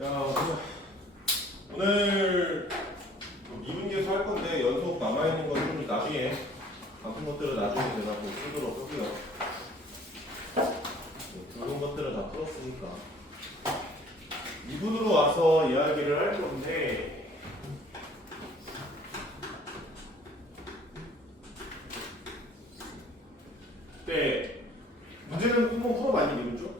야, 오늘 미분계수 할 건데 연속 남아있는 것들은 나중에 바쁜 것들은 나중에 대답하고 풀도록 하고요. 굵은 것들은 다 풀었으니까 2분으로 와서 이야기를 할 건데 네, 문제는 한번 풀어봤니 기분 좀?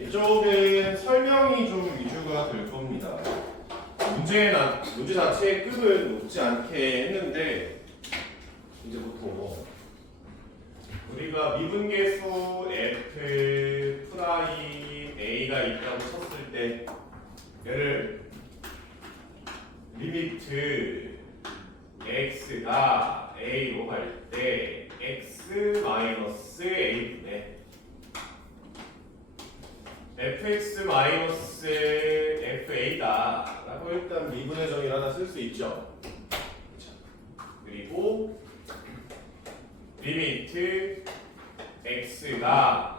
이쪽은 설명이 좀 위주가 될 겁니다. 문제 자체의 급은 높지 않게 했는데 이제 보통 우리가 미분계수 f 프라임 a가 있다고 쳤을 때 얘를 리미트 x가 a로 갈 때 x 마이너스 a분의 fx 마이너스 fa다 라고 일단 미분의 정의를 하나 쓸 수 있죠. 그리고 리미트 x가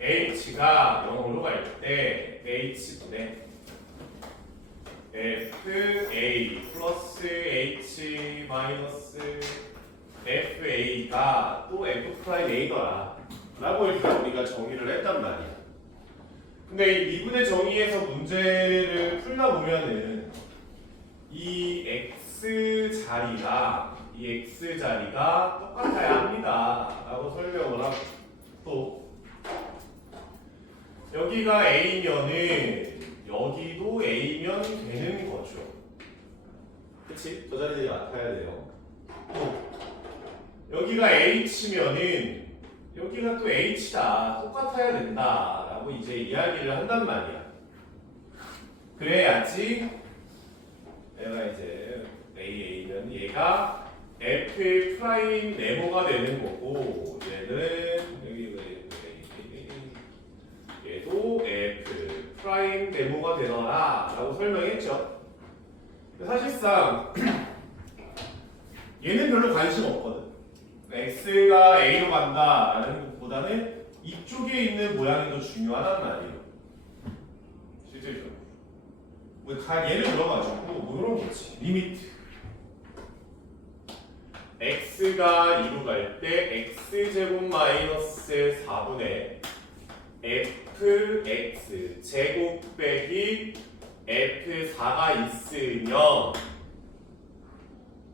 h가 0으로 갈 때 h분의 fa 플러스 h 마이너스 fa가 또 f 프라임 a더라 라고 일단 우리가 정의를 했단 말이야. 근데 이 미분의 정의에서 문제를 풀다 보면은 이 x 자리가 똑같아야 합니다 라고 설명을 하고 또 여기가 a면은 여기도 a면 되는 거죠. 그치? 저 자리들이 같아야 돼요. 또 여기가 h면은 여기가 또 h다 똑같아야 된다 라고 이제 이야기를 한단 말이야. 그래야지 얘가 이제 a면 얘가 f 프라임 네모가 되는 거고 얘는 얘도 f 프라임 네모가 되더라 라고 설명했죠. 사실상 얘는 별로 관심 없거든. x가 a로 간다 라는 것보다는 이쪽에 있는 모양이 더 중요하단 말이에요. 실질적으로 예를 들어가지고 뭐 이런 거지. 리미트 x가 2로 갈 때 x제곱 마이너스 4분의 fx 제곱 빼기 f4가 있으면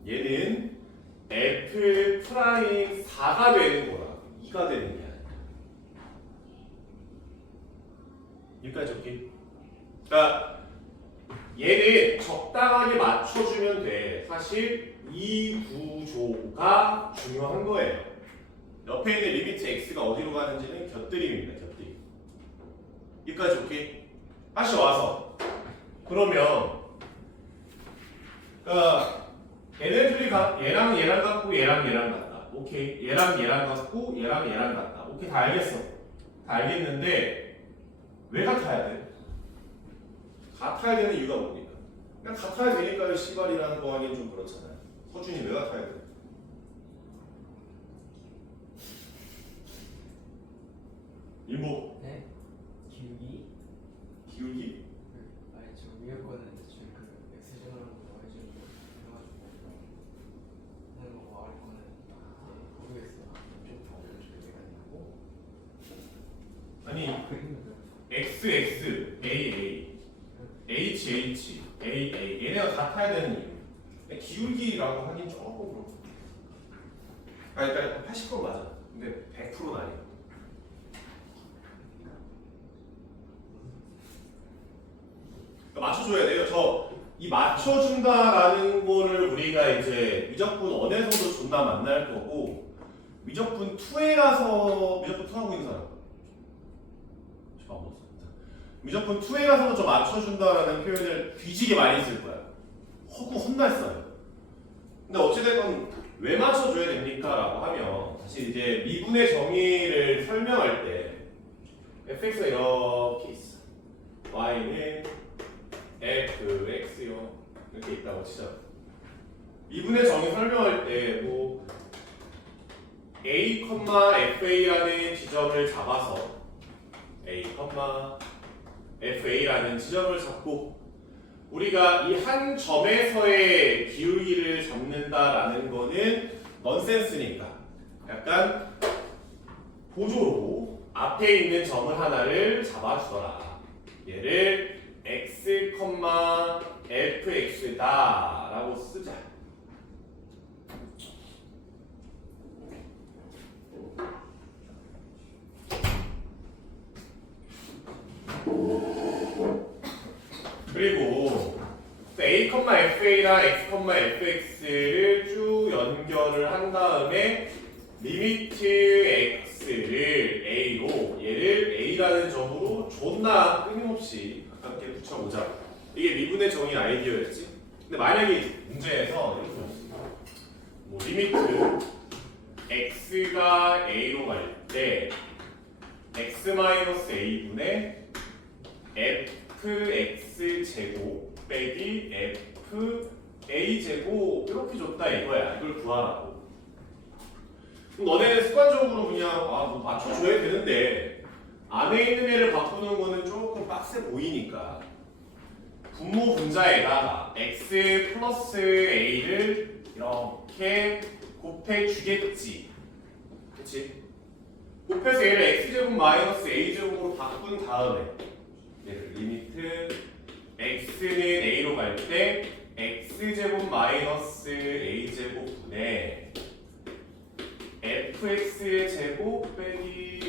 얘는 f 프라임 4가 되는 거라 2가 되는 게 아니야. 여기까지 오케이? 그러니까 얘는 적당하게 맞춰주면 돼. 사실 이 구조가 중요한 거예요. 옆에 있는 리미트 x가 어디로 가는지는 곁들임입니다. 곁들임. 여기까지 오케이? 다시 와서 그러면 그러니까 얘네들이 얘랑 얘랑 같고 얘랑 얘랑 같다. 오케이. 얘랑 얘랑 같고 얘랑 얘랑 같다. 오케이. 다 알겠어. 다 알겠는데 왜 같아야 돼? 같아야 되는 이유가 뭡니까? 그냥 같아야 되니까요. 씨발이라는 거 하기엔 좀 그렇잖아요. 서준이 왜 같아야 돼? 일모. 네? 기울기? 기울기? 아니 저 위에 거는 지금 그 X제곱으로 Y제곱 해가지고 하는 거고 아래 거는 모르겠어요. 좀 더 올려줘야 되고 아니 그림은 x x a a h h a a 얘네가 같아야 되는 이유. 기울기라고 하긴 조금 그렇고. 그러니까 80% 맞아. 근데 100%는 아니야. 맞춰줘야 돼요. 이 맞춰준다라는 거를 우리가 이제 미적분 1에서도 존나 만날 거고 미적분 2에 가서 미적분 2 하고 있는 사람 미적분 2에 가서도 좀 맞춰준다라는 표현을 뒤지게 많이 쓸 거야. 허구 혼날 써요. 근데 어찌됐건 왜 맞춰줘야 됩니까? 라고 하면 사실 이제 미분의 정의를 설명할 때 fx가 이렇게 있어. y는 fx요. 이렇게 있다고 치죠. 미분의 정의 설명할 때 뭐 a, fa라는 지점을 잡아서 a, fa라는 지점을 잡고 우리가 이 한 점에서의 기울기를 잡는다라는 거는 넌센스니까 약간 보조로 앞에 있는 점을 하나를 잡아주더라. 얘를 x, fx다 라고 쓰자. 그리고 a, fa랑 x, fx를 쭉 연결을 한 다음에 리미트 x를 a로 얘를 a라는 점으로 존나 끊임없이 가깝게 붙여보자. 이게 미분의 정의 아이디어였지. 근데 만약에 문제에서 이렇게 뭐 리미트 x가 a로 갈 때 x-a분의 fx 제곱 빼기 fa 제곱 이렇게 줬다 이거야. 이걸 구하라고. 그럼 너네는 습관적으로 그냥 뭐 맞춰줘야 되는데 안에 있는 애를 바꾸는 거는 조금 빡세 보이니까 분모 분자에다가 x 플러스 a를 이렇게 곱해주겠지. 그치? 곱해서 얘를 x제곱 마이너스 a제곱으로 바꾼 다음에 얘를 리미트 x는 a로 갈 때 x제곱 마이너스 a제곱분의 fx의 제곱 빼기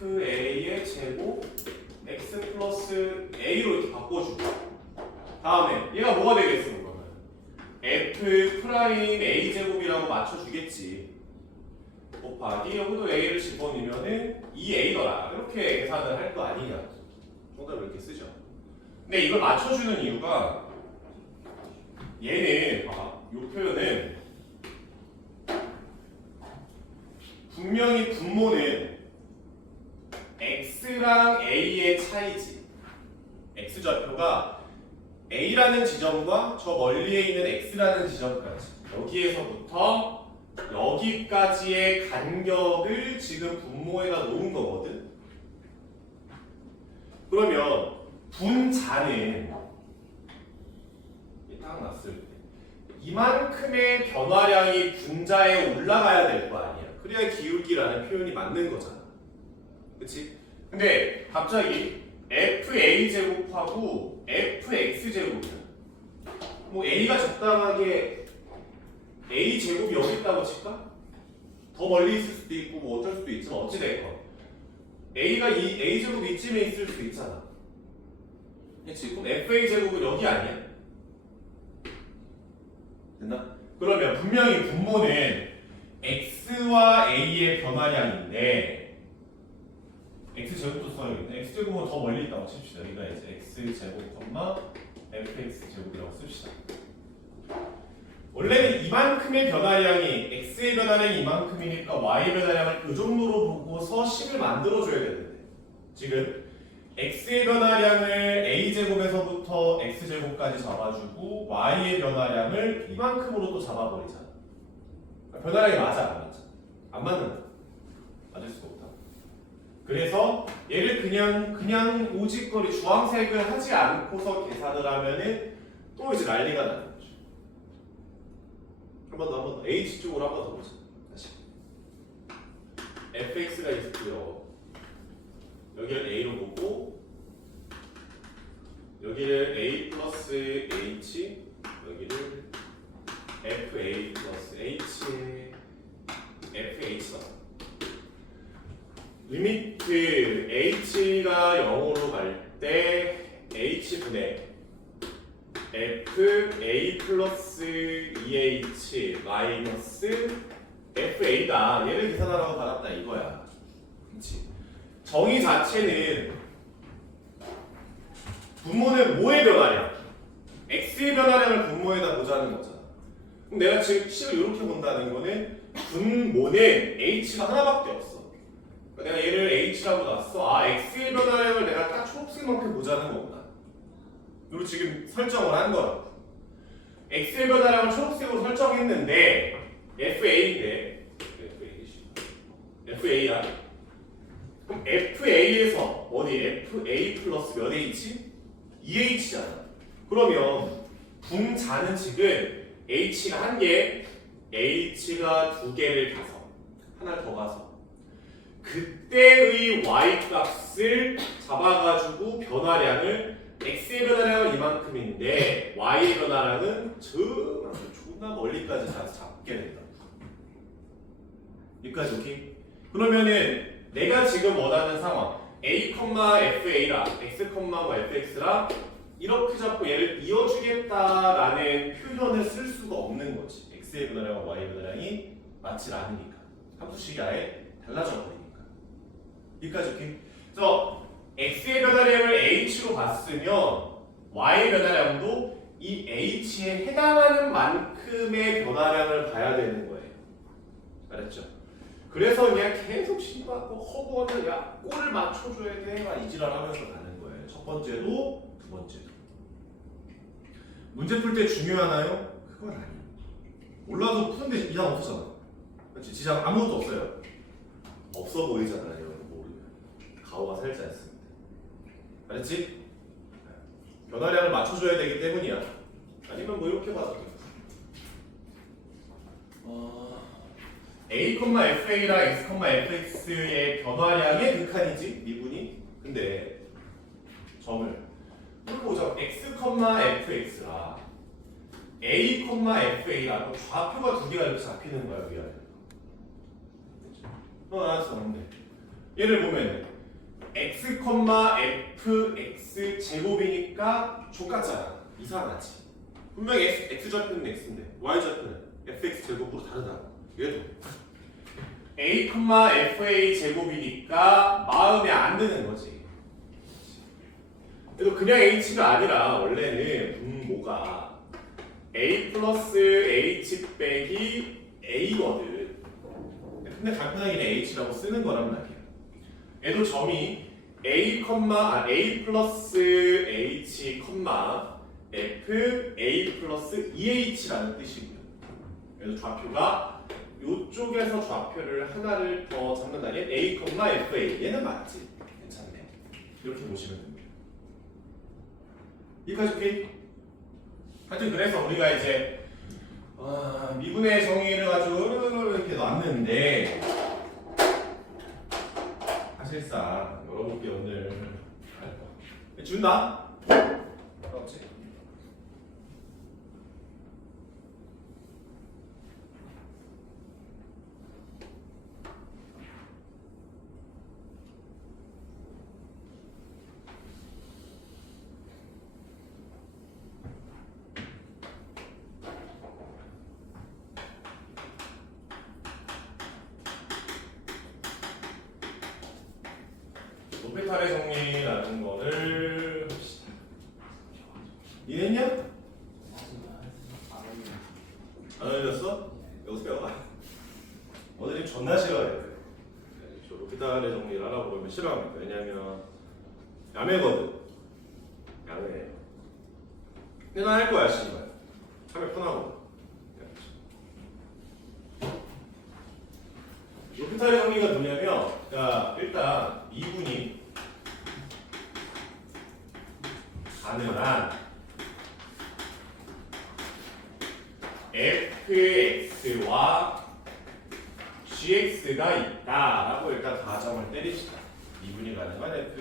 fa의 제곱 x 플러스 a로 이렇게 바꿔주고 다음에 얘가 뭐가 되겠어 그러면 f 프라임 a 제곱이라고 맞춰주겠지. 곱하기 여기도 a를 집어넣으면은 2a더라 이렇게 계산을 할 거 아니냐. 정답을 이렇게 쓰죠. 근데 이걸 맞춰주는 이유가 얘는 이 표현은 분명히 분모는 x랑 a의 차이지. x좌표가 a라는 지점과 저 멀리에 있는 x라는 지점까지 여기에서부터 여기까지의 간격을 지금 분모에다 놓은 거거든. 그러면 분자는 딱 놨을 때 이만큼의 변화량이 분자에 올라가야 될 거 아니야. 그래야 기울기라는 표현이 맞는 거잖아. 그치? 근데 갑자기 fa 제곱하고 fx 제곱이야. 뭐 a가 적당하게 a 제곱이 여기 있다고 칠까? 더 멀리 있을 수도 있고 뭐 어쩔 수도 있지만 어찌됐건 a가 이 a 제곱이 이쯤에 있을 수 있잖아. 그치? 그럼 fa 제곱은 여기 아니야? 됐나? 그러면 분명히 분모는 x와 a의 변화량인데 x 제곱도 써야겠네. x 제곱은 더 멀리 있다고 칩시다. 여기가 이제 x 제곱, fx 제곱이라고 씁시다. 원래는 이만큼의 변화량이 x의 변화량이 이만큼이니까 y의 변화량을 이 정도로 보고서 식을 만들어줘야 되는데 지금 x의 변화량을 a제곱에서부터 x제곱까지 잡아주고 y의 변화량을 이만큼으로 또 잡아버리잖아. 변화량이 맞아 안 맞아? 안 맞는다. 맞을 수가 없다. 그래서 얘를 그냥 오직거리 주황색을 하지 않고서 계산을 하면은 또 이제 난리가 나는 거죠. 한 번 더 h 쪽으로 한 번 더 보자. 다시 fx가 있고요. 여기를 a로 보고 여기를 a 플러스 h 여기를 fa 플러스 h fh다. 리미트 h가 0으로 갈 때 h분의 fa 플러스 2h 마이너스 fa다. 얘를 계산하라고 받았다 이거야. 그렇지? 정의 자체는 분모는 뭐의 변화량? x의 변화량을 분모에다 보자는 거잖아. 그럼 내가 지금 식을 이렇게 본다는 거는 분모는 h가 하나밖에 없어. 그러니까 내가 얘를 h라고 놨어. 아, x의 변화량을 내가 딱 초록색만큼 보자는 거구나. 그리고 지금 설정을 한 거야. x의 변화량을 초록색으로 설정했는데 FA인데 FA야. 그럼 FA에서 어디 FA 플러스 몇 H? 2H잖아. 그러면 분자는 지금 H가 한 개, H가 두 개를 가서 하나를 더 가서 그때의 Y 값을 잡아가지고 변화량을 X의 변화량은 이만큼인데 Y의 변화량은 존나 멀리까지 가서 잡게 된다. 여기까지 오케이? 그러면은 내가 지금 원하는 상황 A,FA라 X, FX라 이렇게 잡고 얘를 이어주겠다라는 표현을 쓸 수가 없는 거지. X의 변화량과 Y의 변화량이 맞지 않으니까 함수식이 아예 달라져 버리니까. 여기까지 오케이? 그래서 X의 변화량을 H로 봤으면 Y의 변화량도 이 H에 해당하는 만큼의 변화량을 봐야 되는 거예요. 알았죠? 그래서 그냥 계속 신받고 허구하는 야 꼴을 맞춰줘야 돼 막 이지랄 하면서 가는 거예요. 첫 번째도 두 번째도. 문제 풀 때 중요하나요? 그건 아니에요. 몰라도 푸는데 이상 없었잖아. 그렇지? 지장 아무것도 없어요. 없어 보이잖아요. 모르면 가오가 살지 않습니다. 알았지? 변화량을 맞춰줘야 되기 때문이야. 아니면 뭐 이렇게 봐도 돼. A,FA랑 X, FX의 변화량의 극한이지 미분이. 근데 점을 이걸 보자. X, FX라 A, FA라고 좌표가 두 개가 이렇게 잡히는 거야 위아래. 알았어. 근데 얘를 보면 X, FX 제곱이니까 족같잖아. 이상하지. 분명히 X 좌표는 X인데 Y 좌표는 FX 제곱으로 다르다고. 얘도 A, FA 제곱이니까 마음에 안 드는 거지. 그래도 그냥 H가 아니라 원래는 뭐가 A 플러스 H 빼기 A거든. 근데 간단하게 H라고 쓰는 거란 말이야. 얘도 점이 A 플러스 H, F A 플러스 2H라는 뜻이고요. 그래서 좌표가 이쪽에서 좌표를 하나를 더 잡는다면 A, FA 얘는 맞지? 괜찮네. 이렇게 보시면 됩니다. 여기까지 오케이? 하여튼 그래서 우리가 이제 미분의 정의를 가지고 이렇게 놨는데 사실상 여러분께 오늘 준다? 그렇지? 높이탈의 정리라는 거를 합시다. 이해했냐? 안 알려줬어? 여기서 배워봐. 오늘이 존나 싫어해. 저 높이탈의 정리를 하라고 그러면 싫어합니다. 왜냐면 야매거든. 야매. 근데 난 할 거야, 씨발. 하면 편하거든. 높이탈의 정리가 뭐냐면, 자, 일단 미분이 가능한 fx와 gx가 있다라고 일단 가정을 때립시다. 미분이 가능한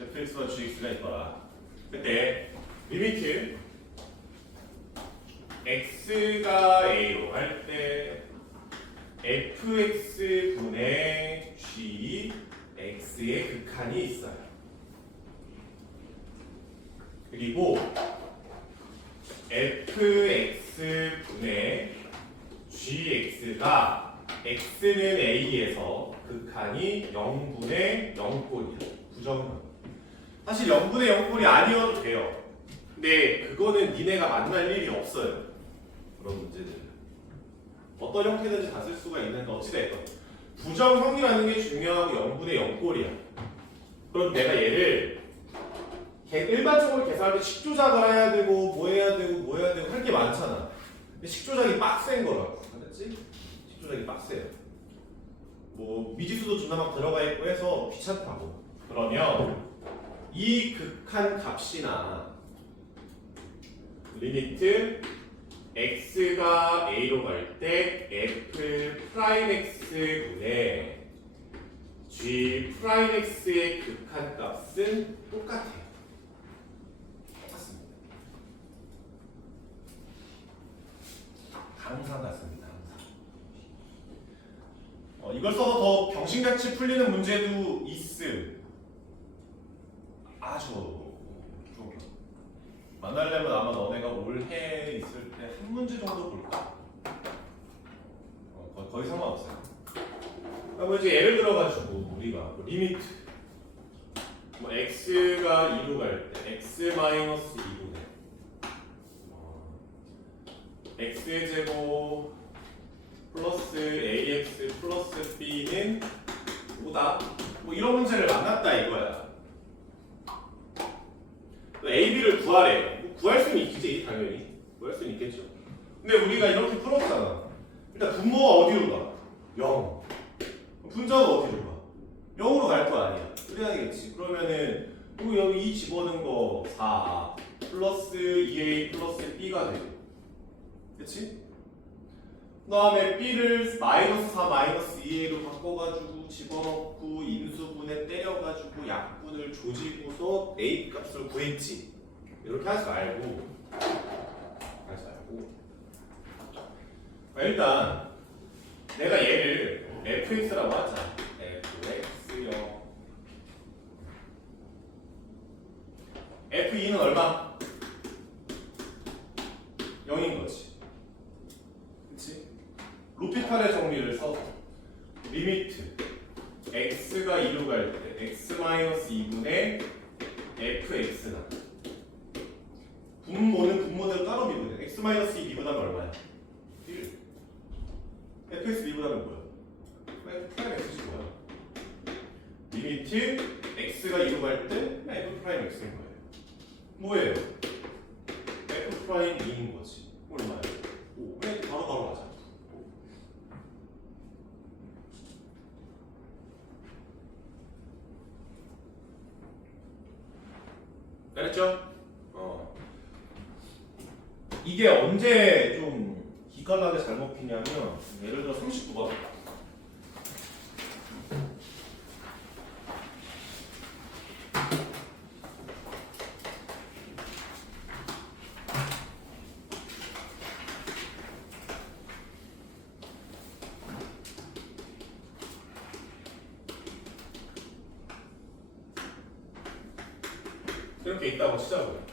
fx와 gx가 있더라. 그때 리미트 x가 a로 할 때 fx분의 g x의 극한이 있어요. 그리고 fx분의 gx가 x는 a에서 극한이 0분의 0꼴이야. 부정형. 사실 0분의 0꼴이 아니어도 돼요. 근데 그거는 니네가 만날 일이 없어요. 그런 문제들. 어떤 형태든지 다 쓸 수가 있는데 어찌됐건 부정형이라는 게 중요하고 0분의 0꼴이야. 그럼 내가 얘를 일반적으로 계산할 때 식조작을 해야 되고 뭐 해야 되고 뭐 해야 되고 할 게 많잖아. 근데 식조작이 빡센 거라고. 알았지? 식조작이 빡세요. 뭐 미지수도 존나 막 들어가 있고 해서 귀찮다고. 그러면 이 극한 값이나 리미트 x가 a로 갈 때 f 프라임 x분의 g 프라임 x의 극한 값은 똑같아요. 똑같습니다. 항상 같습니다. 항상. 이걸 써서 더 병신같이 풀리는 문제도 있음. 아주 좀 만나려면 아마 너네가 올해 있을 때 한 문제 정도 볼까? 거의 상관없어요. 그럼 이제 예를 들어가지고 우리가 뭐 리미트 뭐 x가 2로 갈 때 x 마이너스 2분의 x제곱 플러스 ax 플러스 b는 뭐다? 뭐 이런 문제를 만났다 이거야. a, b를 구하래. 뭐 구할 수는 있겠지, 당연히. 구할 수는 있겠죠. 근데 우리가 이렇게 풀었잖아. 일단 분모가 어디로 가? 0. 분자가 어디로 가? 0으로 갈 거 아니야. 그래야겠지. 그러면은 여기 2 집어넣은 거 4 플러스 2a 플러스 b가 되고. 그치? 그 다음에 b를 마이너스 4 마이너스 2a로 바꿔가지고 집어넣고 인수분해 때려가지고 약분을 조지고서 a 값을 구했지. 이렇게 하지 말고 일단 내가 얘를 fx라고 하자. fx요. f2는 얼마? 0인 거지. 그치? 로피탈의 정리를 써서 리미트 x가 2로 갈 때 x-2분의 fx나 분모는 분모대로 따로 미분해. x-2 미분하면 얼마야? 1. fx 미분하면 뭐야? 프라임 x지 뭐야? 리미트 x가 2로 갈 때 f 프라임 x인 거예요. 뭐예요? f 프라임 2인 거지. 얼마야? 5. 왜 바로 가자. 알았죠? 이게 언제 좀 기깔나게 잘 먹히냐면 예를 들어 39번 이렇게 있다고 치자고요.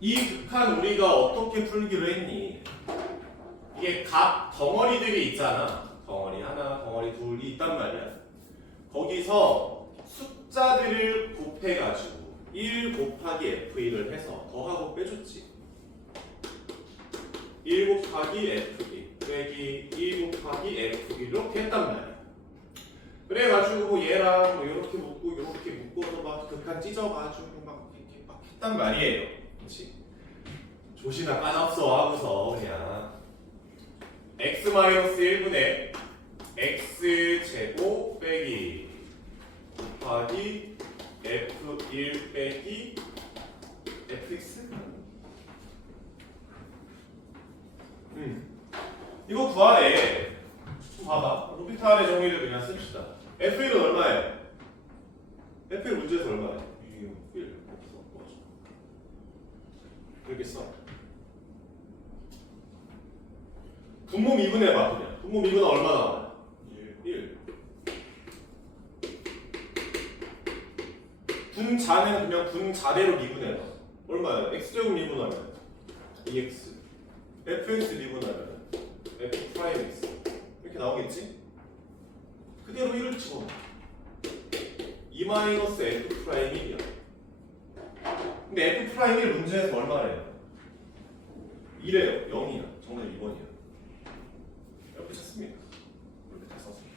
이 극한 우리가 어떻게 풀기로 했니? 이게 각 덩어리들이 있잖아. 덩어리 하나, 덩어리 둘이 있단 말이야. 거기서 숫자들을 곱해가지고 1 곱하기 f1을 해서 더하고 빼줬지. 1 곱하기 f1 빼기 1 곱하기 f1 이렇게 했단 말이야. 그래가지고 뭐 얘랑 뭐 이렇게 묶고 이렇게 묶어서 막 극한 찢어가지고 막 이렇게 막 했단 말이에요. 그렇지? 조시나 까납서 하고서 그냥 x-1분의 x제곱 빼기 곱하기 f1 빼기 fx 이거 구하래. 봐봐. 로피탈의 정의를 그냥 씁시다. f1은 얼마예요? f1 문제에서 얼마예요? 1 없어. 이렇게 써. 분모 미분해봐 그냥. 분모 미분은 얼마 나와요? 1. 분자는 그냥 분자대로 미분해봐. 얼마예요? x제곱 미분하면 2x fx 미분하면 f 프라임 x 이렇게 나오겠지? 그대로 1을 집어넣어. 2-f 프라임 1이야. 근데 f 프라임 1 문제에서 얼마래요? 2래요. 0이야. 정답 2번이야. 이렇게 찾습니다. 이렇게 다 썼습니다.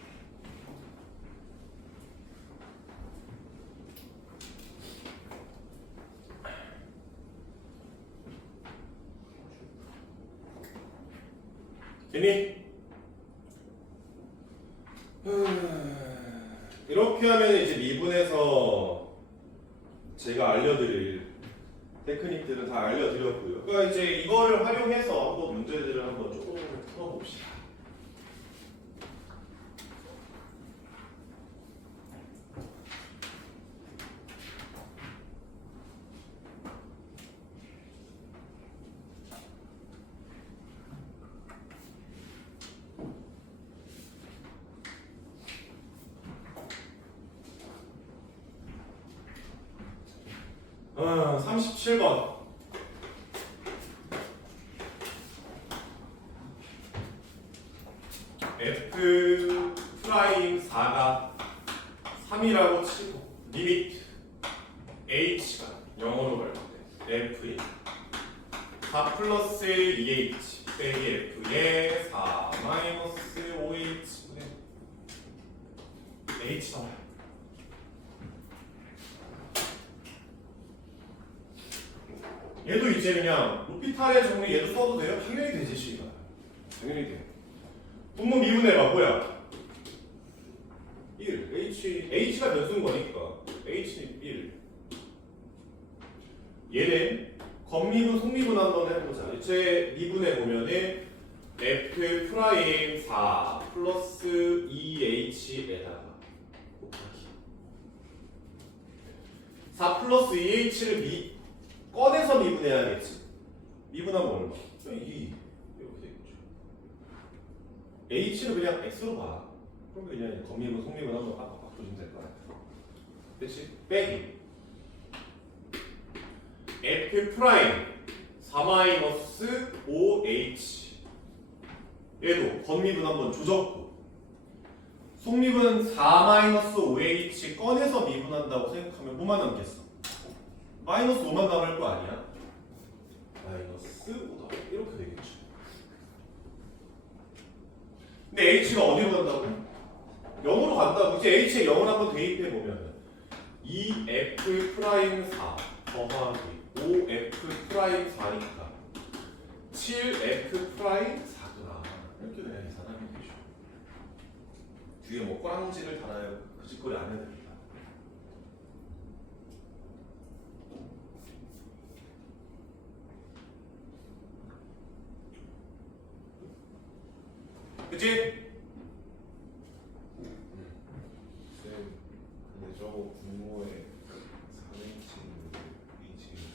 됐니? 이렇게 하면 이제 미분에서 제가 알려드릴 테크닉들은 다 알려드렸고요. 그러니까 이제 이거를 활용해서 한번 문제들을 한번 조금 풀어봅시다. 아, 37번. F 프라임 4가 3이라고 치고 리미트 H가 0으로 갈 때 F에 4 플러스 2H 빼기 F에 4 마이너스 5H분의 H 나와요. 얘도 이제 그냥 로피탈의 정리 얘도 써도 돼요? 당연히 되지, 씨가. 당연히 돼. 분모 미분해봐, 뭐야? 1. H가 변수인 거니까. H는 1. 얘는 겉미분, 속미분 한번 해보자. 이제 미분해 보면은 F 프라임 4 플러스 2H에다가 곱하기 4 플러스 2H를 꺼내서 미분해야겠지. 미분하면 얼마? 2 이렇게 되겠죠. H는 그냥 X로 봐. 그럼 그냥 겉미분, 속미분 한번 바꿔주면 될 거야. 그렇지? 빼기 F 프라임 4 마이너스 5H 얘도 겉미분 한번 조졌고 속미분 4 마이너스 5H 꺼내서 미분한다고 생각하면 뭐만 남겠어? 마이너스 5만 남을 거 아니야? 마이너스 5다 이렇게 되겠죠. 근데 H가 어디로 간다고? 0으로 간다고. 이제 H에 0을 한번 대입해 보면 2F 프라임 4 더하기 5F 프라임 4니까 7F 프라임 4구나 이렇게 그냥 계산하면 되죠. 뒤에 뭐 꽝지를 달아요. 그 짓거리 안 해도 됩니다. 그치? 근데 저거 분모에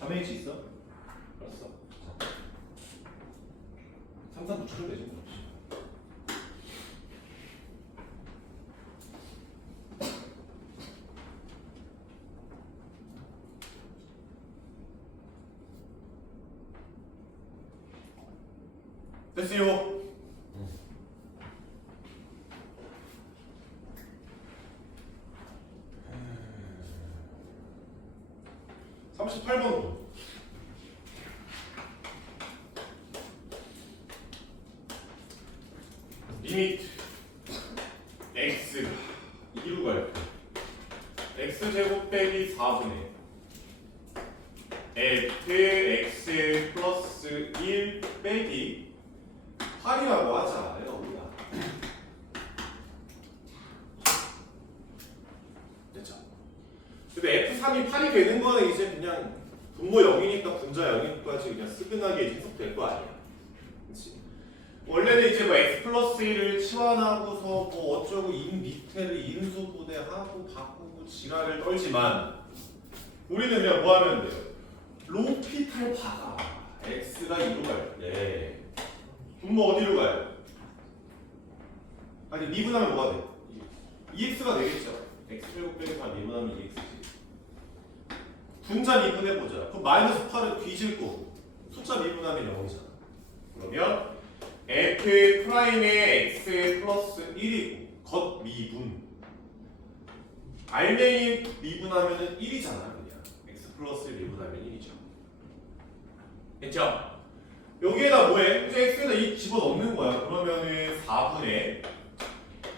3H 3H 있어? 알았어. 3, 3 붙여주면 되지 뭐. 됐어요. 38번도 리미트 x 2로 갈 때 x제곱 빼기 4분의 fx 플러스 1 빼기 8이라고 하자. 얘가 뭐야? 됐죠? 근데 F3이 8이 되는 거는 이제 그냥 분모 0이니까 분자 0이니까지 그냥 스근하게 해석될 거 아니야. 그치? 원래는 이제 뭐 X 플러스 1을 치환하고서 뭐 어쩌고 인 밑에를 인수분해하고 바꾸고 지랄을 떨지만 우리는 그냥 뭐 하면 돼요? 로피탈 박아. X가 2로 갈 때 분모 어디로 가요? 아니 미분하면 뭐가 돼? 2x가 되겠죠. x 제곱 빼기 4 미분하면 2x지. 분자 미분해보자. 그럼 마이너스 8은 뒤질 거고 숫자 미분하면 0이잖아. 그러면 f 프라임의 x 플러스 1이고 겉 미분 알맹이 미분하면 1이잖아. 그냥 x 플러스 1 미분하면 1이죠. 됐죠? 여기에다 뭐해? 이제 x에다 이 집어넣는 거야. 그러면은 4분의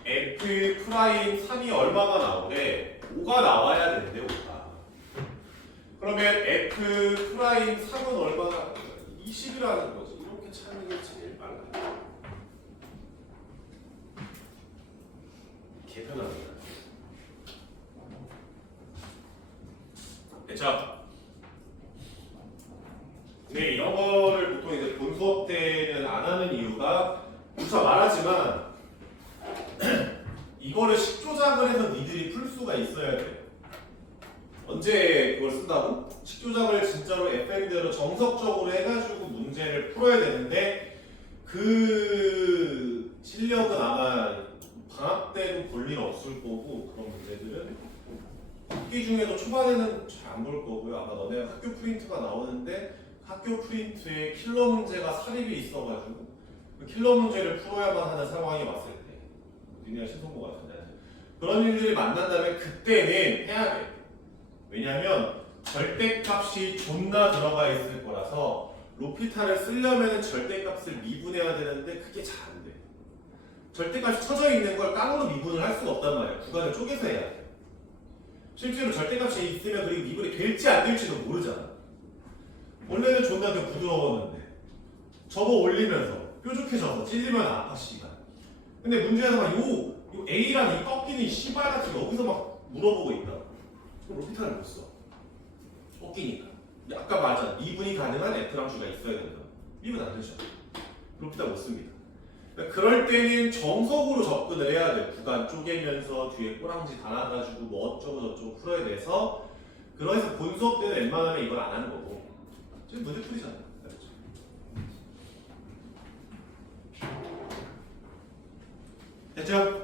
f 프라임 3이 얼마가 나오래? 5가 나와야 되는데 5가. 그러면 f 프라임 3은 얼마가? 20이라는 거지. 이렇게 찾는 게 제일 빨라. 개편합니다. 됐죠? 근데 이런 거를 보통 이제 본 수업 때는 안 하는 이유가 무사 말하지만 이거를 식조작을 해서 니들이 풀 수가 있어야 돼. 언제 그걸 쓴다고? 식조작을 진짜로 FM대로 정석적으로 해가지고 문제를 풀어야 되는데 그 실력은 아마 방학 때는 볼 일 없을 거고 그런 문제들은 학기 중에도 초반에는 잘 안 볼 거고요. 아마 너네가 학교 프린트가 나오는데 학교 프린트에 킬러 문제가 삽입이 있어가지고 그 킬러 문제를 풀어야만 하는 상황이 왔을 때 니네가 신선고 같은데 그런 일들이 만난다면 그때는 해야 돼. 왜냐면 절대값이 존나 들어가 있을 거라서 로피탈을 쓰려면 절대값을 미분해야 되는데 그게 잘 안 돼. 절대값이 쳐져 있는 걸 깡으로 미분을 할 수가 없단 말이야. 구간을 쪼개서 해야 돼. 실제로 절대값이 있으면 그게 미분이 될지 안 될지도 모르잖아. 원래는 존나 더 부드러웠는데 접어 올리면서 뾰족해져서 찔리면 아파 씨발. 근데 문제는 막 요 A랑 이 꺾이는 씨발 같은 거 여기서 막 물어보고 있다. 그럼 로피탈을 못 써. 꺾이니까. 아까 말했잖아. 미분이 가능한 F랑 G가 있어야 된다. 미분 안 되죠. 로피탈 못 씁니다. 그러니까 그럴 때는 정석으로 접근을 해야 돼. 구간 쪼개면서 뒤에 꼬랑지 달아가지고 뭐 어쩌고 저쩌고 풀어야 돼서 그래서 본 수업 때는 웬만하면 이걸 안 하는 거고 지금 문제 풀이잖아. 알겠죠? 됐죠?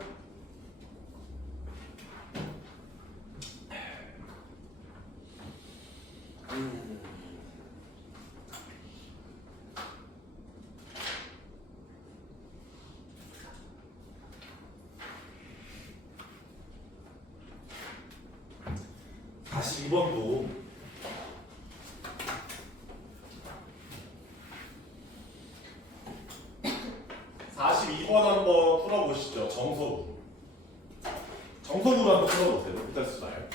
42번도 42번 한번 풀어보시죠. 정석으로. 정석으로 한번 풀어보세요. 로피탈 스타일.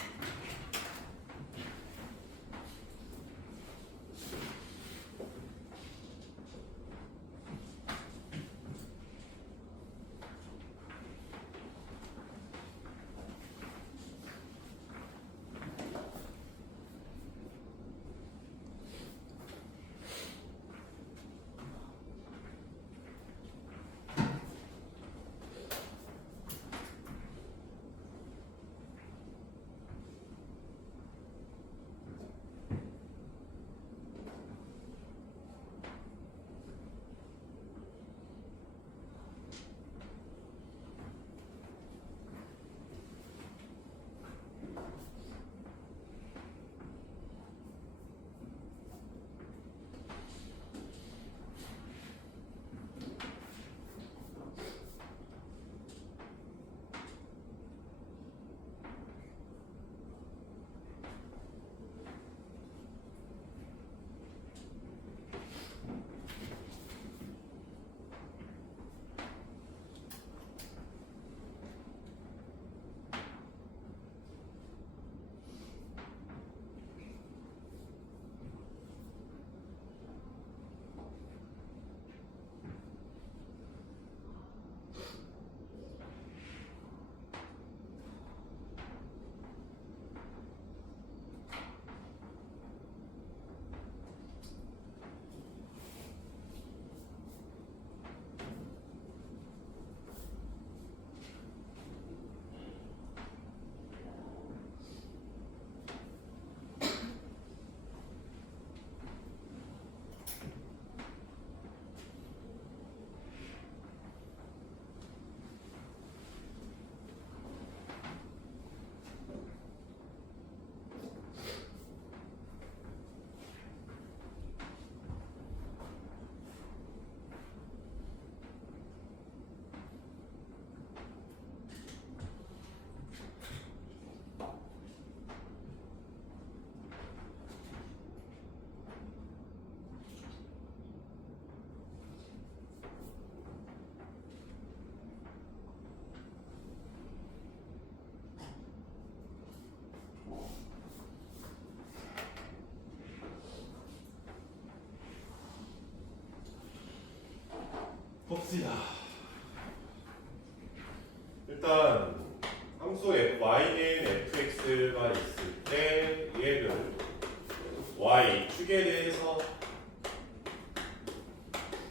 봅시다. 일단 함수 y는 fx가 있을 때 얘를 y 축에 대해서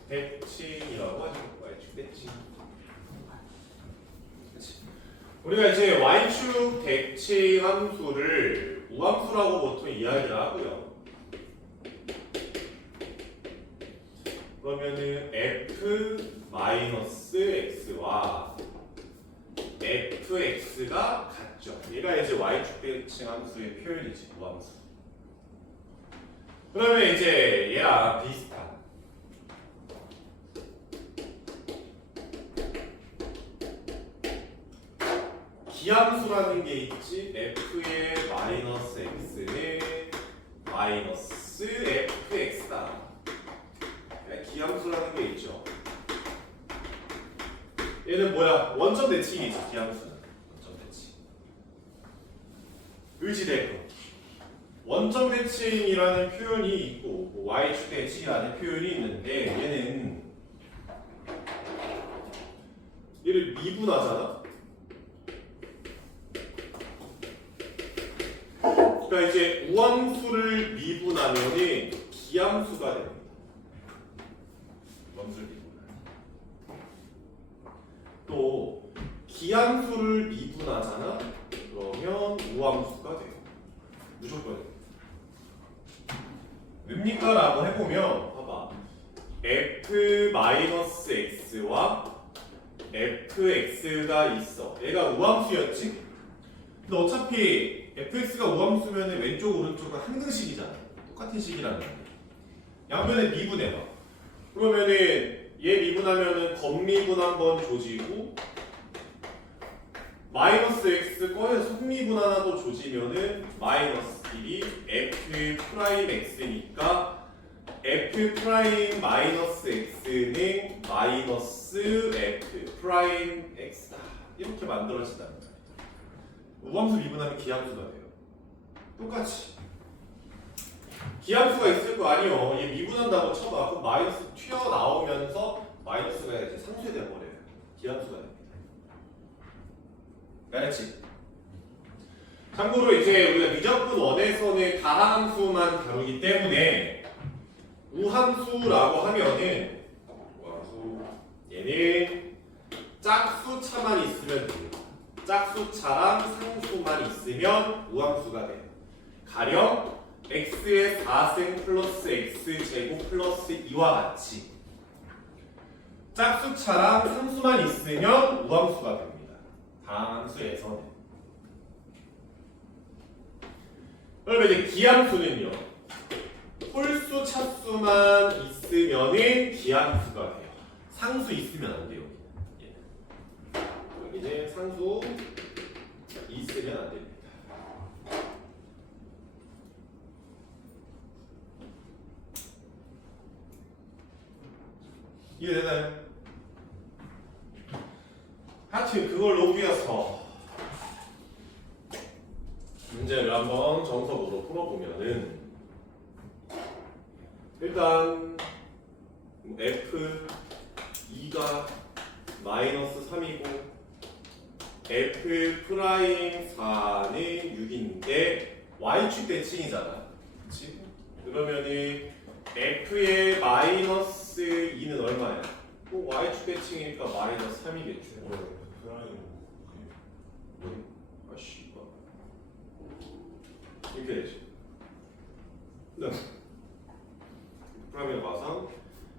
대칭이라고 하죠. y축 대칭. 그치. 우리가 이제 y축 대칭 함수를 우함수라고 보통 이야기를 하고요. 그러면은 f-x와 fx가 같죠. 얘가 이제 y축 대칭 함수의 표현이지, 우함수. 그러면 이제 얘랑 비슷한 기함수라는 게 있지. f의 마이너스 x는 마이너스 fx다. 기함수라는 게 있죠. 얘는 뭐야? 원점 대칭이지. 기함수는 원점 대칭. 의지대로 원점 대칭이라는 표현이 있고 y축 대칭이라는 표현이 있는데 얘는 얘를 미분하잖아. 그러니까 이제 우함수를 미분하면은 기함수가 됩니다. 우함수를 미분하면. 또 기함수를 미분하잖아. 그러면 우함수가 돼요. 무조건. 뭡니까? 라고 해보면 봐봐. f-x와 fx가 있어. 얘가 우함수였지? 근데 어차피 fx가 우함수면 왼쪽 오른쪽은 한 등식이잖아. 똑같은 식이라는 거야. 양변에 미분해봐. 그러면은 얘 미분하면은 겉미분 한번 조지고 마이너스 x 꺼내서 속미분 하나 더 조지면은 마이너스 1이 f 프라임 x니까 f 프라임 마이너스 x는 마이너스 f 프라임 x다. 이렇게 만들어진다는 거야. 우함수 미분하면 기함수가 돼요. 똑같이. 기함수가 있을 거 아니요. 얘 미분한다고 쳐봐. 그럼 마이너스 튀어나오면서 마이너스가 이제 상쇄돼 버려요. 기함수가 됩니다. 알았지? 참고로 이제 우리가 미적분 원에서는 다함수만 다루기 때문에 우함수라고 하면은 우함수 얘는 짝수차만 있으면 됩니다. 짝수차랑 상수만 있으면 우함수가 돼요. 가령 x의 4승 플러스 x제곱 플러스 2와 같이 짝수차랑 상수만 있으면 우함수가 됩니다. 다함수에서는. 그러면 이제 기함수는요. 홀수 차수만 있으면은 기함수가 돼요. 상수 있으면 안 돼요. 여기는 상수 있으면 안 됩니다. 이해되나요? 하여튼 그걸 녹여서 문제를 한번 정석으로 풀어보면은 일단 f 2가 마이너스 3이고 f 프라임 4는 6인데 y축 대칭이잖아. 그치? 그러면은 f의 마이너스 2는 얼마야? y축 대칭이니까 마이너스 3이겠지. 아씨 이렇게 되지. 프라임의 마상.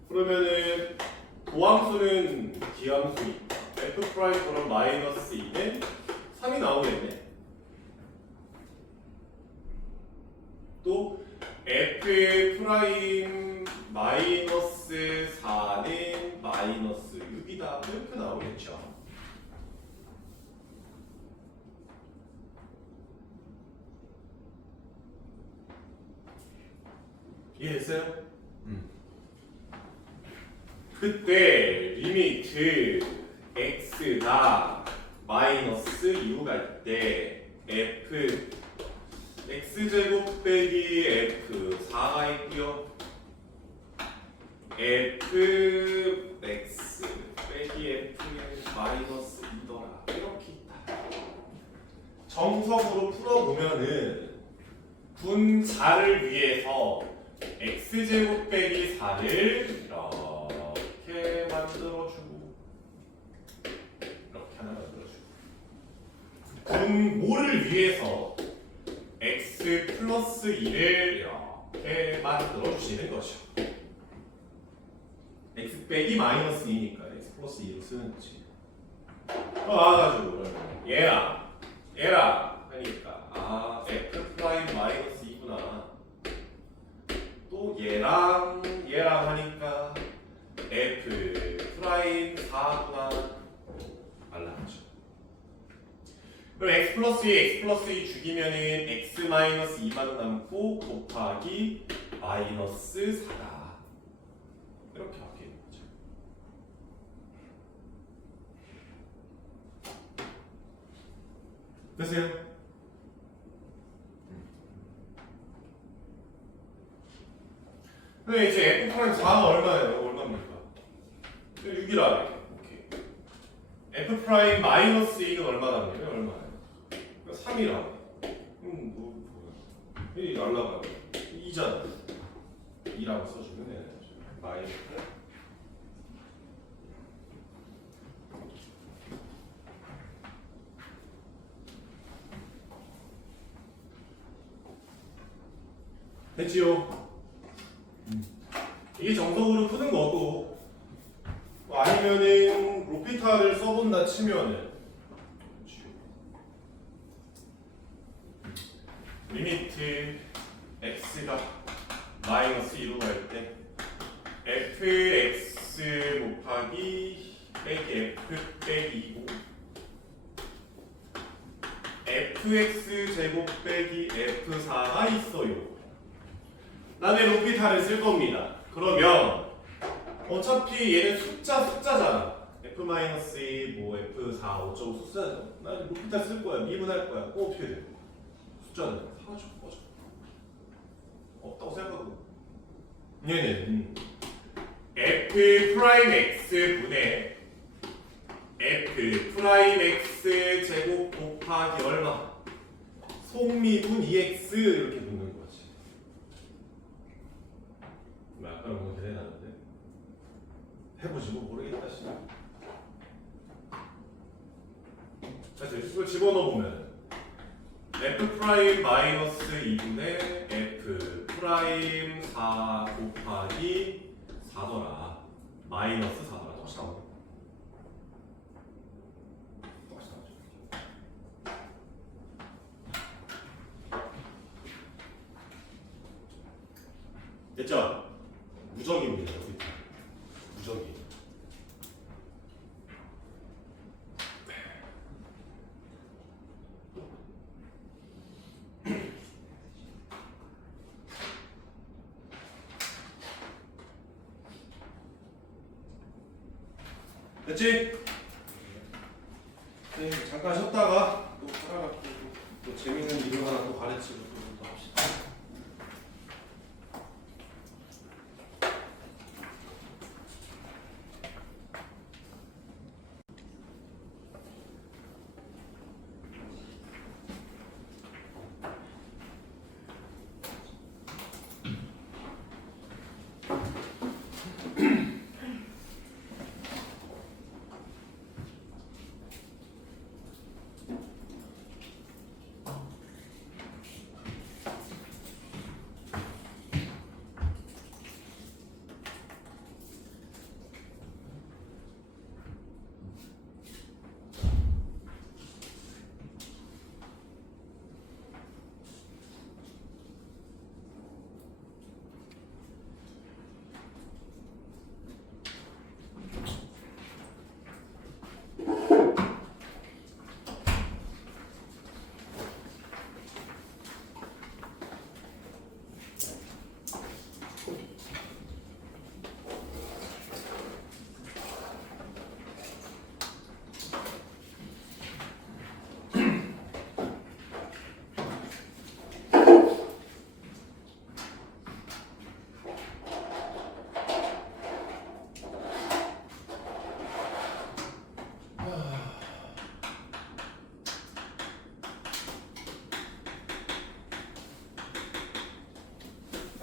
그러면은 도함수는 기함수니까 f 프라임 그럼 마이너스 2는 3이 나오겠네. 또 f 프라임 마이너스 4는 마이너스 6이다. 이렇게 나오겠죠. 이해했어요? 그때 리미트 x가 마이너스 2로 갈 때 f x제곱 빼기 f 4가 있고요. fx 빼기 f의 마이너스 2더라 이렇게 있다. 정석으로 풀어보면은 분자를 위해서 x제곱 빼기 4를 이렇게 만들어주고 이렇게 하나 만들어주고 분모를 위해서 x 플러스 2를 이렇게 만들어주시는 거죠. x 빼기 마이너스 2니까 x 플러스 2로 쓰는 거지. 와가지고 얘랑 하니까 f 프라임 마이너스 2구나. 또 얘랑 하니까 f 프라임 4구나. 알라죠. 그럼 x 플러스 2 죽이면은 x 마이너스 2만 남고 곱하기 마이너스 4다. 이렇게 바뀌는 거죠. 됐어요? 근데 이제 f 프라임 4가 얼마입니까? 6이라. 오케이. f 프라임 마이너스 2는 얼마 남냐면 얼마예요? 3이라. 이 날라가요. 2잖아. 2라고 써주면 되는 거죠. 마이너스. 됐지요? 이게 정석으로 푸는 거고, 아니면은 로피타를 써본다 치면은 리미트 x가 마이너스 2로 갈 때 fx 곱하기 빼기 f 빼기 2고 fx 제곱 빼기 f4가 있어요. 나는 로피타를 쓸 겁니다. 그러면 어차피 얘는 숫자잖아. f-2, 뭐 f4 어쩌고 숫자죠. 나는 로피타 쓸 거야. 미분할 거야. 꼭 어떻게 돼? 숫자는 사라져 꺼져. 없다고 생각하고. 얘는 f 프라임 x 분의 f 프라임 x 제곱 곱하기 얼마? 속미분 2x 이렇게 붙는 거지. 아까 너무 대단한데 해보지 뭐 모르겠다 씨. 그래서 이걸 집어넣어보면 f 프라임 마이너스 2분의 f 프라임 4 곱하기 4더라 마이너스 4더라 똑같이 나오네. 똑같이 나오죠. 됐죠? 무적입니다. 무적이. 됐지? 네, 잠깐 쉬었다가 또 살아갖고 또 재밌는 이름 하나 또 가르치고 또 합시다.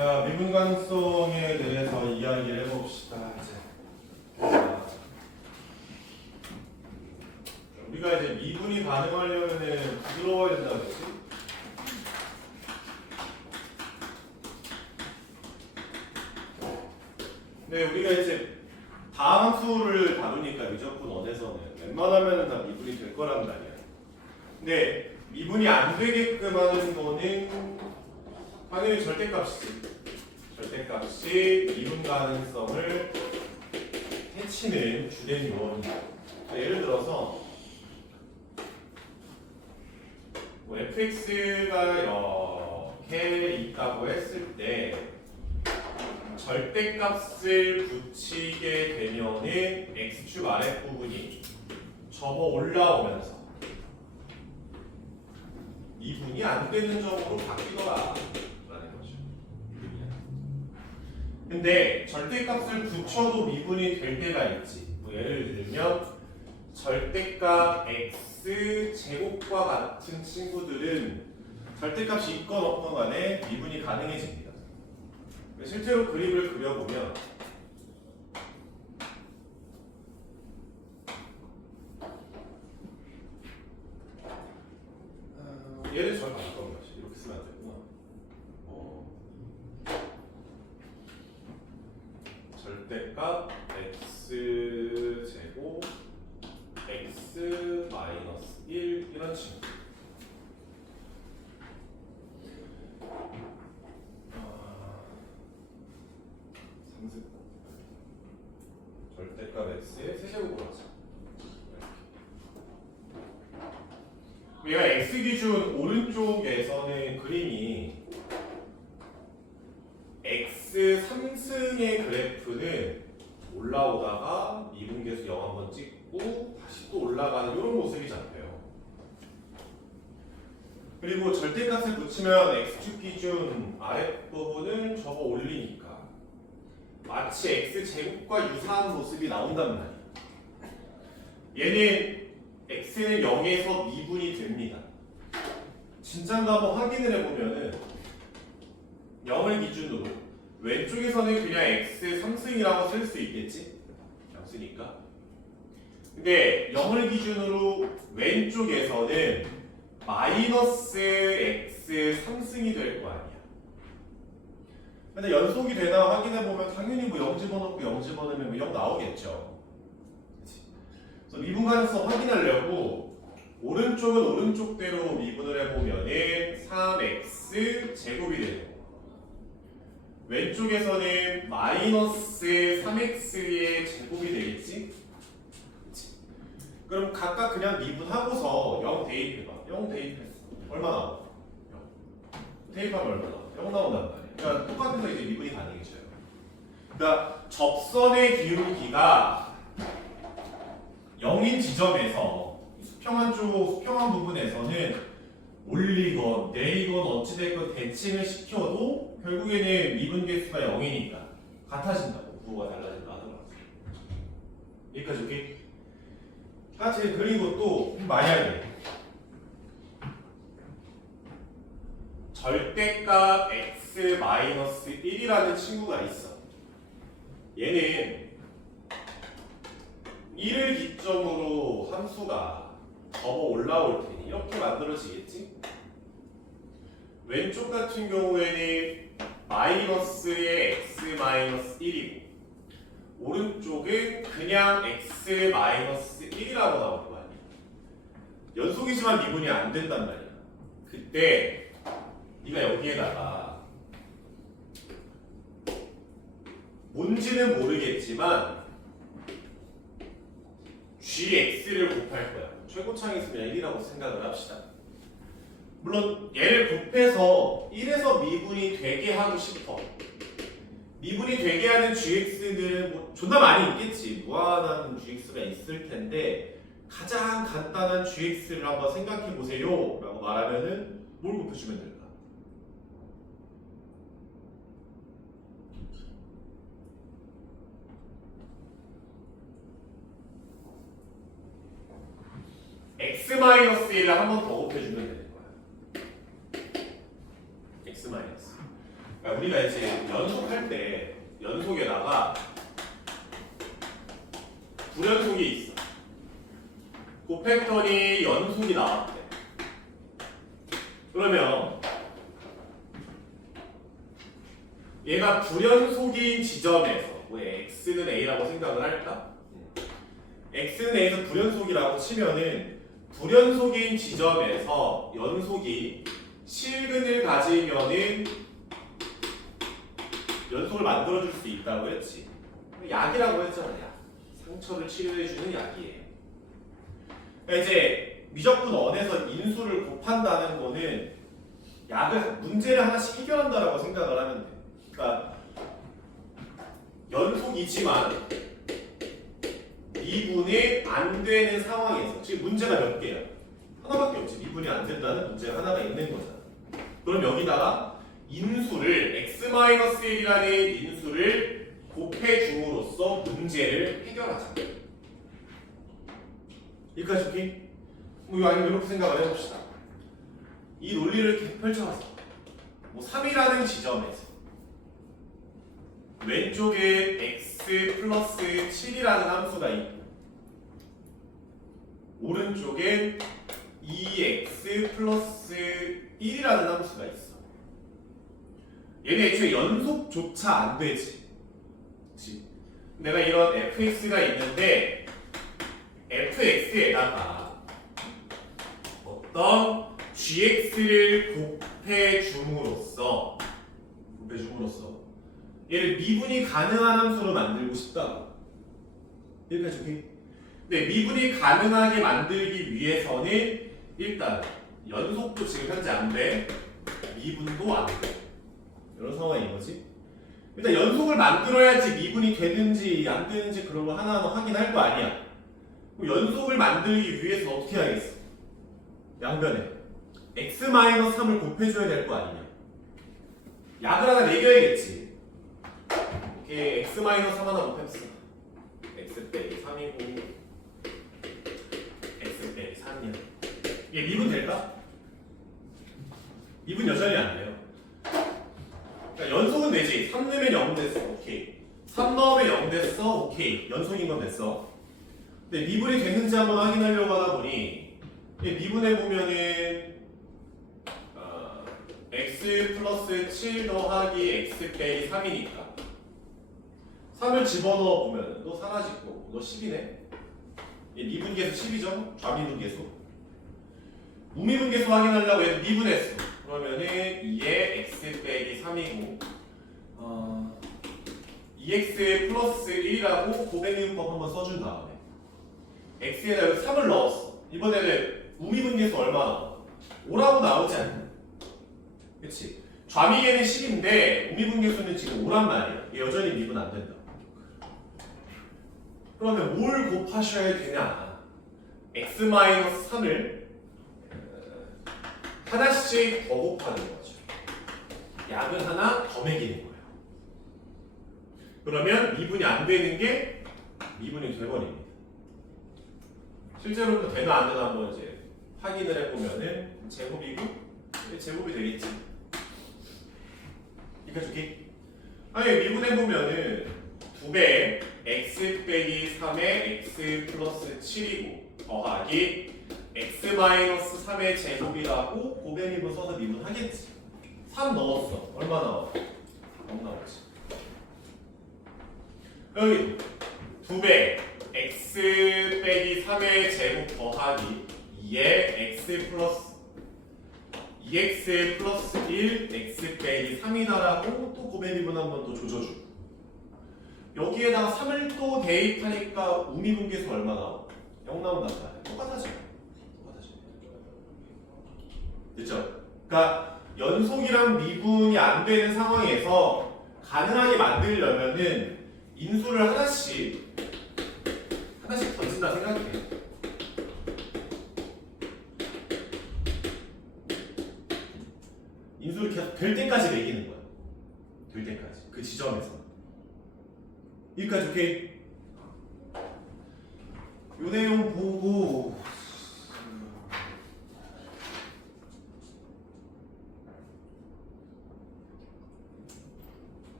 자, 미분 가능성에 대해서 이야기를 해봅시다. 이제 자, 우리가 이제 미분이 가능하려면은 부드러워야 된다 그랬지? 네, 우리가 이제 다함수를 다루니까 미적분 원에서는 웬만하면은 다 미분이 될 거란 말이야. 근데 미분이 안 되게끔 하는 거는 당연히 절대값이지. 절대값이 미분 가능성을 해치는 주된 요원이다. 예를 들어서 뭐 fx가 이렇게 있다고 했을 때 절대값을 붙이게 되면은 x축 아랫부분이 접어 올라오면서 미분이 안 되는 점으로 바뀌더라 라는 거죠. 근데 절대값을 붙여도 미분이 될 때가 있지. 뭐 예를 들면 절대값 x 제곱과 같은 친구들은 절대값이 있건 없건 간에 미분이 가능해집니다. 실제로 그림을 그려보면 얘는 절 바꿔본 거지. 이렇게 쓰면 안 되구나. 절대값 x 제곱 x 마이너스 1 이런 친구. 절대값 x의 세제곱으로 하자. 우리가 x 기준 오른쪽에서는 그림이 x 3승의 그래프는 올라오다가 미분계수 0 한번 찍고 다시 또 올라가는 이런 모습이 잡혀요. 그리고 절대값을 붙이면 x축 기준 아랫부분을 접어 올리니까 마치 x제곱과 유사한 모습이 나온단 말이에요. 얘는 x는 0에서 미분이 됩니다. 진짠가 한번 확인을 해보면은 0을 기준으로 왼쪽에서는 그냥 x 3승이라고 쓸 수 있겠지? 0쓰니까. 근데 0을 기준으로 왼쪽에서는 마이너스 x 3승이 될 거 아니야. 근데 연속이 되나 확인해보면 당연히 뭐 0 집어넣고 0 집어넣으면 0 나오겠죠. 그치? 그래서 미분 가능성 확인하려고 오른쪽은 오른쪽대로 미분을 해보면은 3x 제곱이 되죠. 왼쪽에서는 마이너스 3x의 제곱이 되겠지? 그치? 그럼 각각 그냥 미분하고서 0 대입해봐. 0 대입했어. 얼마 나와? 0. 대입하면 얼마 나와? 0 나온단 말이야. 그러니까 똑같은 거 이제 미분이 가능해져요. 그러니까 접선의 기울기가 0인 지점에서 수평한 수평한 부분에서는 올리건 내리건 어찌됐건 대칭을 시켜도 결국에는 미분 개수가 0이니까 같아진다고. 부호가 달라진다 하더라고요. 여기까지 오케이? 사실 그리고 또 만약에 절대값 x-1이라는 친구가 있어. 얘는 1을 기점으로 함수가 접어 올라올 테니 이렇게 만들어지겠지? 왼쪽 같은 경우에는 마이너스의 x-1이고 오른쪽은 그냥 x-1이라고 나올 거 아니야. 연속이지만 미분이 안 된단 말이야. 그때 네가 여기에다가 뭔지는 모르겠지만 gx를 곱할 거야. 최고창이 있으면 1이라고 생각을 합시다. 물론 얘를 곱해서 1에서 미분이 되게 하고 싶어. 미분이 되게 하는 gx들은 뭐 존나 많이 있겠지. 무한한 gx가 있을 텐데 가장 간단한 gx를 한번 생각해 보세요 라고 말하면은 뭘 곱해주면 될까? x-1을 한 번 더 곱해주면 되는 거야. x-. 그러니까 우리가 이제 연속할 때 연속에다가 불연속이 있어. 곱했더니 연속이 나왔대. 그러면 얘가 불연속인 지점에서 왜 x는 a라고 생각을 할까? x는 a에서 불연속이라고 치면은 불연속인 지점에서 연속이 실근을 가지면은 연속을 만들어줄 수 있다고 했지. 약이라고 했잖아. 약. 상처를 치료해주는 약이에요. 그러니까 이제 미적분 원에서 인수를 곱한다는 거는 약을 문제를 하나씩 해결한다라고 생각을 하면 돼. 그러니까 연속이지만 미분이 안 되는 상황에서 지금 문제가 몇 개야? 하나밖에 없지. 미분이 안 된다는 문제가 하나가 있는 거잖아. 그럼 여기다가 인수를 x-1이라는 인수를 곱해줌으로써 문제를 해결하자. 여기까지 오케이? 이거 아니면 이렇게 생각을 해봅시다. 이 논리를 이렇게 펼쳐서 뭐 3이라는 지점에서 왼쪽에 x 플러스 7이라는 함수가 있고 오른쪽에 2x 플러스 1이라는 함수가 있어. 얘는 애초에 연속조차 안 되지. 그치? 내가 이런 fx가 있는데 fx에다가 어떤 gx를 곱해줌으로써 얘를 미분이 가능한 함수로 만들고 싶다고. 여기까지 오케이? 근데 미분이 가능하게 만들기 위해서는 일단 연속도 지금 현재 안 돼. 미분도 안 돼. 이런 상황인 거지. 일단 연속을 만들어야지 미분이 되는지 안 되는지 그런 거 하나하나 확인할 거 아니야. 그럼 연속을 만들기 위해서 어떻게 해야겠어? 양변에 x-3을 곱해줘야 될 거 아니냐. 약을 하나 매겨야겠지. 오케이, x-3 하나 곱해봅시다. x 빼기 3이고 x 빼기 3이야. 이게 미분 될까? 미분 여전히 안 돼요. 그러니까 연속은 되지. 3 넣으면 0 됐어. 오케이. 3 넣으면 0 됐어. 오케이. 연속인 건 됐어. 근데 미분이 됐는지 한번 확인하려고 하다 보니 미분해 보면은 x 플러스 7 더하기 x 빼기 3이니까 3을 집어넣어 보면 또 사라지고 너 10이네. 미분계수 10이죠. 좌미분계수. 우미분계수 확인하려고 얘도 미분했어. 그러면은 2에 x 빼기 3이고 2x 플러스 1이라고 고백미분법 한번 써준 다음에 x에다 3을 넣었어. 이번에는 우미분계수 얼마 나와? 5라고 나오지 않나? 그치? 좌미계는 10인데 우미분계수는 지금 5란 말이야. 얘 여전히 미분 안 된다. 그러면 뭘 곱하셔야 되냐? x-3을 하나씩 더 곱하는 거죠. 약을 하나 더 매기는 거예요. 그러면 미분이 안 되는 게 미분이 돼버립니다. 실제로 그 되나 안 되나 한번 이제 확인을 해보면은 제곱이고 제곱이 되겠지. 이까 좋기? 아니 미분해보면은 2배 x 빼기 3의 x 플러스 7이고 더하기 x 마이너스 3의 제곱이라고 고배미분 써서 미분하겠지. 3 넣었어. 얼마 나와? 0 나오지. 여기 2배 x 빼기 3의 제곱 더하기 2의 x 플러스 2x 플러스 1 x 빼기 3이다라고 또 고배미분 한번 또 조져주고 여기에다가 3을 또 대입하니까 우미분계수 얼마 나와? 0 나온단다. 똑같아져. 됐죠? 그러니까 연속이랑 미분이 안 되는 상황에서 가능하게 만들려면은 인수를 하나씩 던진다 생각해. 인수를 계속 될 때까지 매기는 거야. 될 때까지. 그 지점에서. 여기까지 오케이? 요 내용 보고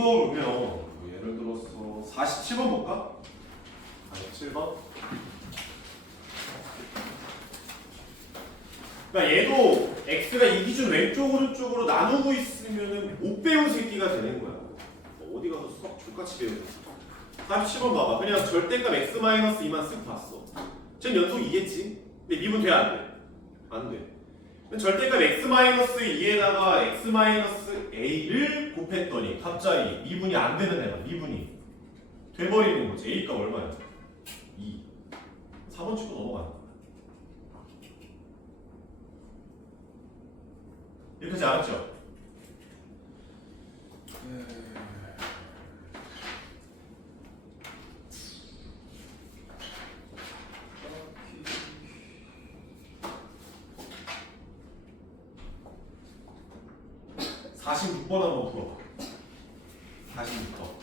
이거 그러면 뭐 예를 들어서 47번 볼까? 47번. 그러니까 얘도 x가 이 기준 왼쪽 오른쪽으로 나누고 있으면은 못 배운 새끼가 되는 거야. 어디 가서 수학 똑같이 배우는 37번 봐봐. 그냥 절대값 x-2만 쓱 봤어. 쟤는 연속 2겠지? 근데 미분 돼? 안 돼? 안 돼. 절대값 x-2에다가 x-a를 곱했더니 갑자기 미분이 안 되는 애가 미분이 돼버리는 거지. a값 얼마야? 2. 4번 치고 넘어가는 거야. 여기까지 알았죠? 네. 46번 한번 풀어봐. 46번.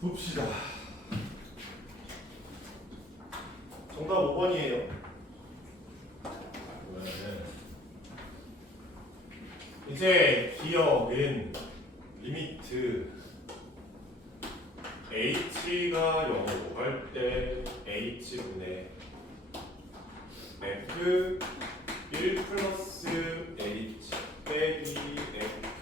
봅시다. 정답 5번이에요. 이제 기억은 리미트 h가 0으로 갈 때 h분의 f 1 플러스 h 빼기 f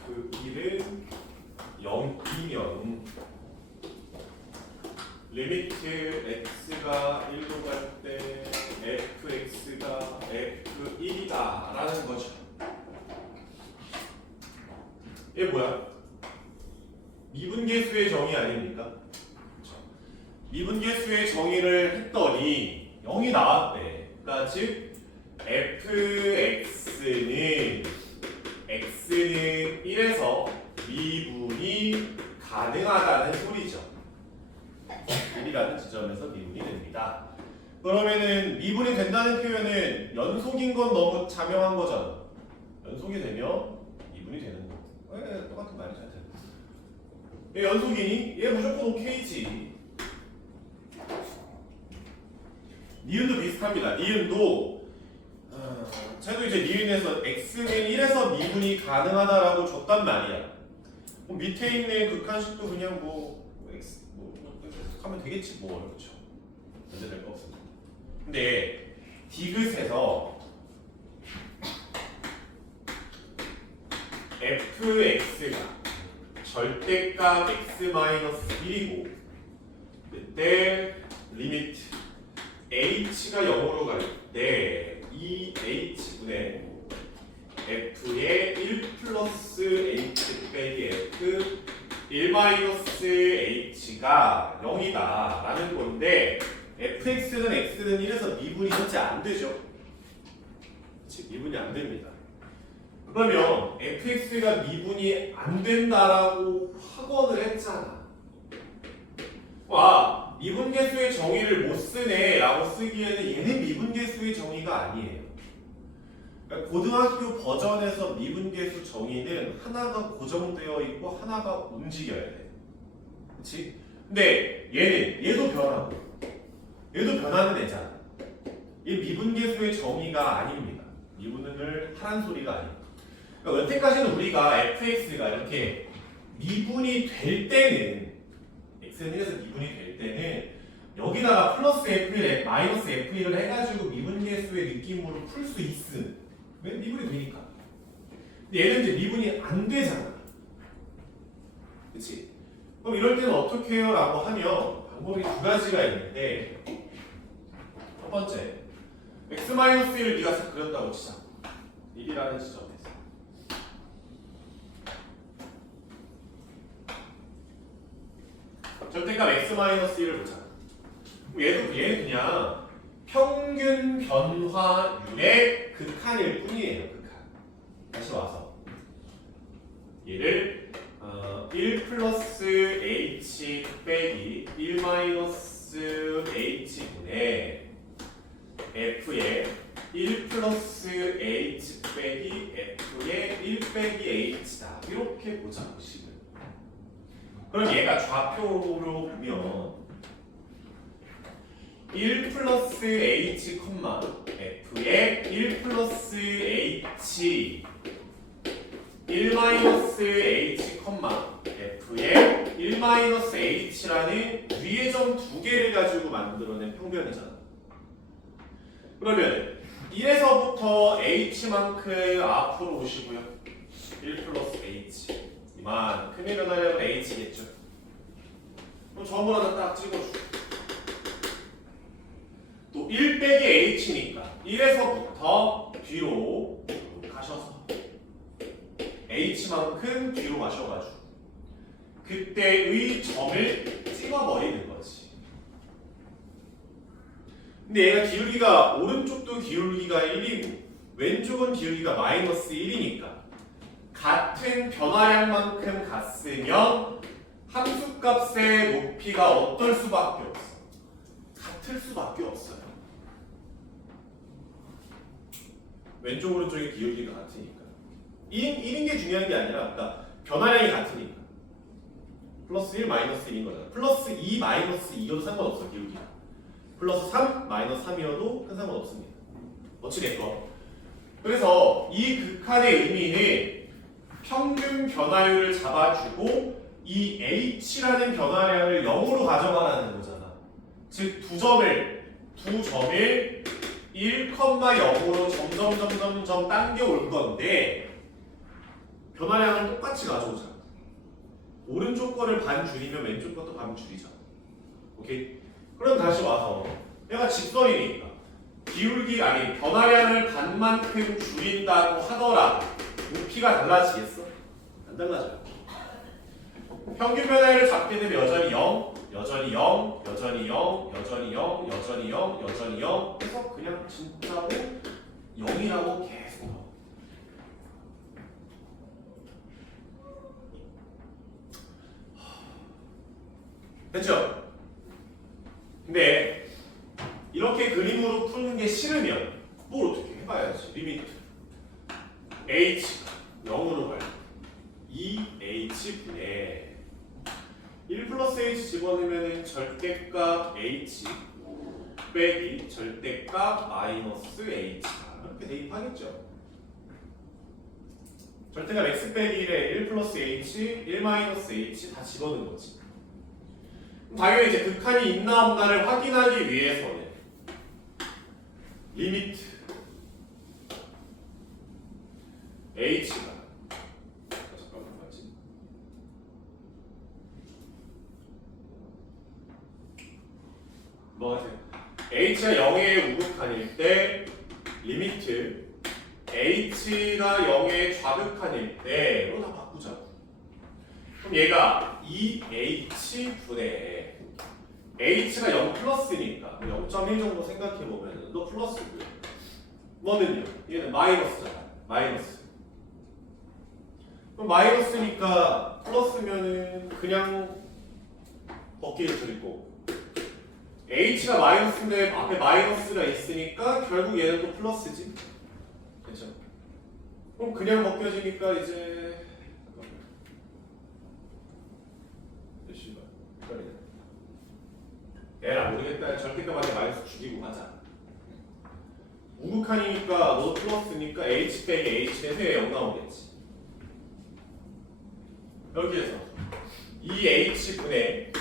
리미트 x가 1로 갈 때 fx가 f1이다 라는 거죠. 이게 뭐야? 미분계수의 정의 아닙니까? 그렇죠. 미분계수의 정의를 했더니 0이 나왔대. 그러니까 즉 fx는 x는 1에서 미분이 가능하다는 소리죠. 1이라는 지점에서 미분이 됩니다. 그러면은 미분이 된다는 표현은 연속인 건 너무 자명한 거잖아. 연속이 되면 미분이 되는 거. 똑같은 말이죠. 얘 연속이니? 얘 무조건 오케이지. 니은도 비슷합니다. 니은도 쟤도 이제 니은에서 x는 1에서 미분이 가능하다라고 줬단 말이야. 뭐 밑에 있는 극한식도 그냥 x 하면 되겠지 뭐. 그렇죠. 문제될 거 없습니다. 근데 디귿에서 fx가 절대값 x-1이고 그때 리미트 h가 0으로 갈 때 이 h분의 f의 1 플러스 h 빼기 f 1 마이너스 h가 0이다 라는 건데 fx는 x는 1에서 미분이 현재 안 되죠. 그치? 미분이 안 됩니다. 그러면 fx가 미분이 안 된다라고 확언을 했잖아. 와, 미분계수의 정의를 못 쓰네 라고 쓰기에는 얘는 미분계수의 정의가 아니에요. 그러니까 고등학교 버전에서 미분계수 정의는 하나가 고정되어 있고 하나가 움직여야 돼. 그치? 근데 얘도 변하고 얘도 변하는 애잖아. 이 미분계수의 정의가 아닙니다. 미분을 하란 소리가 아닙니다. 그러니까 여태까지는 우리가 fx가 이렇게 미분이 될 때는 x는 1에서 미분이 될 때는 여기다가 플러스 f1, 마이너스 f1을 해가지고 미분계수의 느낌으로 풀 수 있음. 왜? 미분이 되니까. 근데 얘는 이제 미분이 안 되잖아. 그치? 그럼 이럴 때는 어떻게 해요? 라고 하면 방법이 두 가지가 있는데 첫 번째 x-1을 네가 싹 그렸다고 치자. 1이라는 지점에서 절대값 x-1을 보자. 얘는 그냥 평균 변화율의 극한일 뿐이에요. 극한. 다시 와서 얘를 1 플러스 h 빼기 1 마이너스 h분의 f의 1 플러스 h 빼기 f의 1 빼기 h다. 이렇게 보자고 식을. 그럼 얘가 좌표로 보면 1 플러스 h, f의 1 플러스 h 1 마이너스 h, f의 1 마이너스 h라는 위의 점 두 개를 가지고 만들어낸 평변이잖아. 그러면 1에서부터 h만큼 앞으로 오시고요. 1 플러스 h 이만큼의 변화량은 h겠죠. 그럼 전부 하나 딱 찍어주고 또 1 빼기 h니까 1에서부터 뒤로 가셔서 h만큼 뒤로 가셔가지고 그때의 점을 찍어버리는 거지. 근데 얘가 기울기가 오른쪽도 기울기가 1이고 왼쪽은 기울기가 마이너스 1이니까 같은 변화량만큼 갔으면 함수값의 높이가 어떨 수밖에 없어. 같을 수밖에 없어요. 왼쪽 오른쪽의 기울기가 같으니까 1인 게 중요한 게 아니라 그러니까 변화량이 같으니까 플러스 1 마이너스 1인 거잖아. 플러스 2 마이너스 2여도 상관없어. 기울기가 플러스 3 마이너스 3이어도 큰 상관없습니다. 어찌됐건 그래서 이 극한의 의미는 평균 변화율을 잡아주고 이 h라는 변화량을 0으로 가져가라는 거잖아. 즉 두 점을 1,0으로 점점 당겨올 건데 변화량을 똑같이 가져오자. 오른쪽 거를 반 줄이면 왼쪽 것도 반 줄이자. 오케이? 그럼 다시 와서 얘가 직선이니까 기울기 아니 변화량을 반만큼 줄인다고 하더라도 높이가 달라지겠어? 안 달라져요. 평균 변화를 잡게 되면 여전히 0, 여전히 0, 여전히 0, 여전히 0, 여전히 0, 여전히 0 해서 그냥 진짜로 0이라고 계속 나와. 됐죠? 근데 이렇게 그림으로 푸는 게 싫으면 뭘 어떻게 해봐야지. 리미트 h 0으로 갈 2h분의 1 플러스 h 집어넣으면 절대값 h 빼기 절대값 마이너스 h가 이렇게 대입하겠죠. 절대값 x 빼기 1에 1 플러스 h, 1 마이너스 h 다 집어넣은 거지. 당연히 이제 극한이 있나 없나를 확인하기 위해서는 리미트 h가 잠깐만 맞지? 뭐가 돼? h가 0의 우극한일 때 리미트 h가 0의 좌극한일 때로 다 바꾸자고. 그럼 얘가 2h분의 h가 0 플러스니까 0.1 정도 생각해보면 너 플러스고요. 너는요? 얘는 마이너스잖아. 마이너스. 그럼 마이너스니까 플러스면은 그냥 벗기를 드릴 거고 h가 마이너스인데 앞에 마이너스가 있으니까 결국 얘는 또 플러스지. 그렇죠? 그럼 그냥 벗겨지니까 이제 에라 모르겠다. 절대값한테 마이너스 죽이고 가자. 우극한이니까 너 플러스니까 h 빼기 h 대에 0 나오겠지. 여기에서 2h분의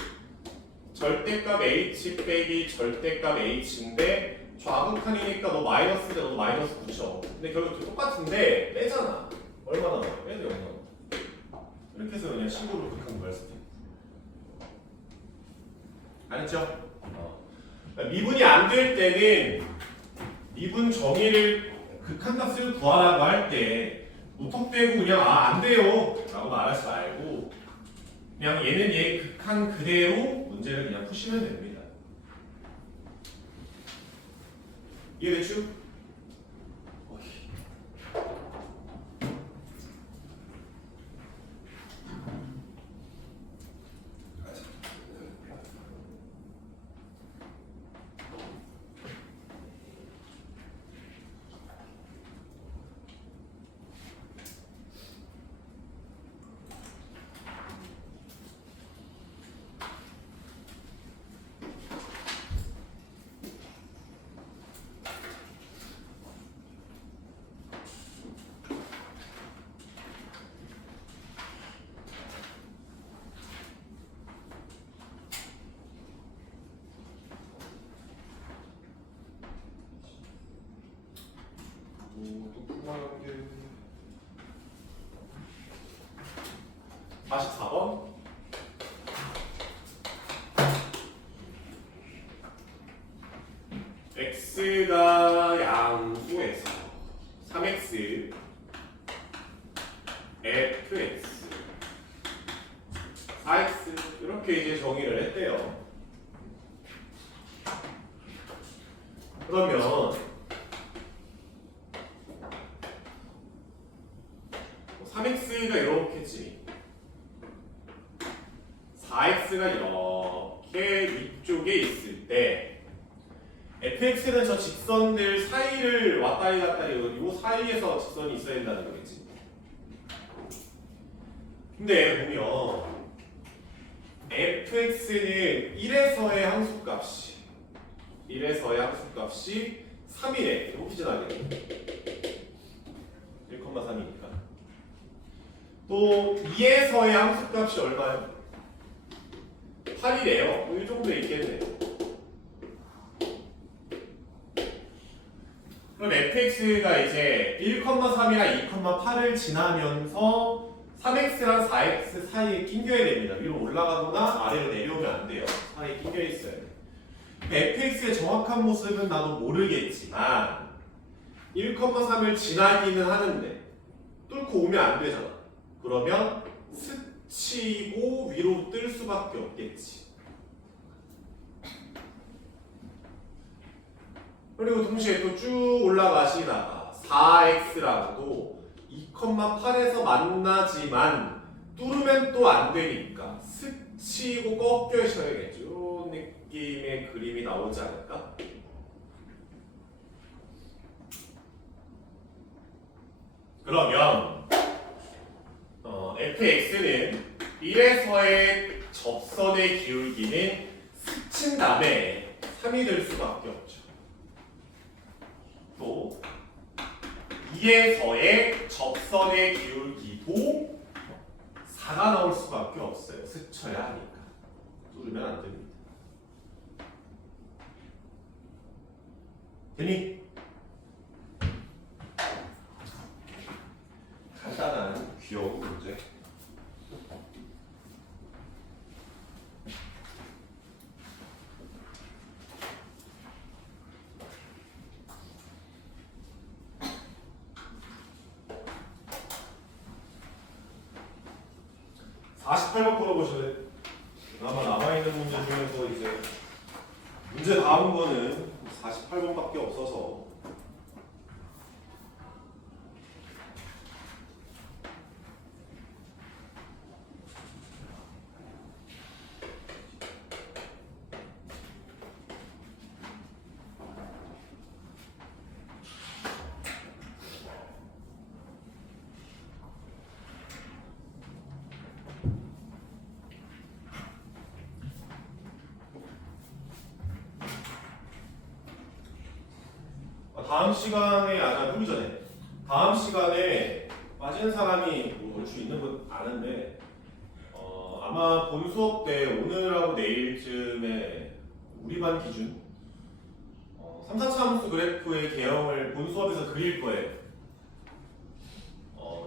절대값 h 빼기 절대값 h인데 좌극한이니까 너 마이너스인데 너도 마이너스 붙여. 근데 결국 똑같은데 빼잖아. 얼마나 나와? 빼도 0 나와. 이렇게 해서 그냥 식으로 극한 구할 수도 있고. 알았죠? 미분이 안 될 때는 미분 정의를 극한값을 구하라고 할 때 무턱대고 그냥 안 돼요 라고 말하지 말고 그냥 얘는 얘 극한 그대로 문제를 그냥 푸시면 됩니다. 이해됐죠? 오케이. 또 궁금한 게 44번 x가 양수에서 3x fx 4x 이렇게 이제 정의를 했대요. 그러면 3x가 이렇겠지. 4x가 이렇게 위쪽에 있을 때 fx는 저 직선들 사이를 왔다리 갔다리 이 사이에서 직선이 있어야 된다는 거겠지. 근데 보면 fx는 1에서의 함수값이 3이래. 호기진하게 1,3이니까 또 2에서의 함수값이 얼마예요? 8이래요. 이 정도에 있겠네. 그럼 fx가 이제 1,3이랑 2,8을 지나면서 3x랑 4x 사이에 낑겨야 됩니다. 위로 올라가거나 아래로 내려오면 안 돼요. 사이에 낑겨 있어요. fx의 정확한 모습은 나도 모르겠지만 1,3을 지나기는 하는데 뚫고 오면 안 되잖아. 그러면 스치고 위로 뜰 수밖에 없겠지. 그리고 동시에 또 쭉 올라가시다가 4x라고도 2,8에서 만나지만 뚫으면 또 안 되니까 스치고 꺾여셔야겠죠. 이런 느낌의 그림이 나오지 않을까? 그러면 fx는 1에서의 접선의 기울기는 스친 다음에 3이 될 수밖에 없죠. 또 2에서의 접선의 기울기도 4가 나올 수밖에 없어요. 스쳐야 하니까. 뚫으면 안 됩니다. 되니? 간단한 귀여운 문제. (48번) 풀어보실래요? 아마 남아있는 문제 중에서 이제 문제 다음 거는 48번밖에 없어서 다음 시간에 보기 전에 다음 시간에 빠진 사람이 뭐 올 수 있는 건 아는데 아마 본 수업 때 오늘하고 내일쯤에 우리 반 기준 3, 4차 함수 그래프의 개형을 본 수업에서 그릴 거예요.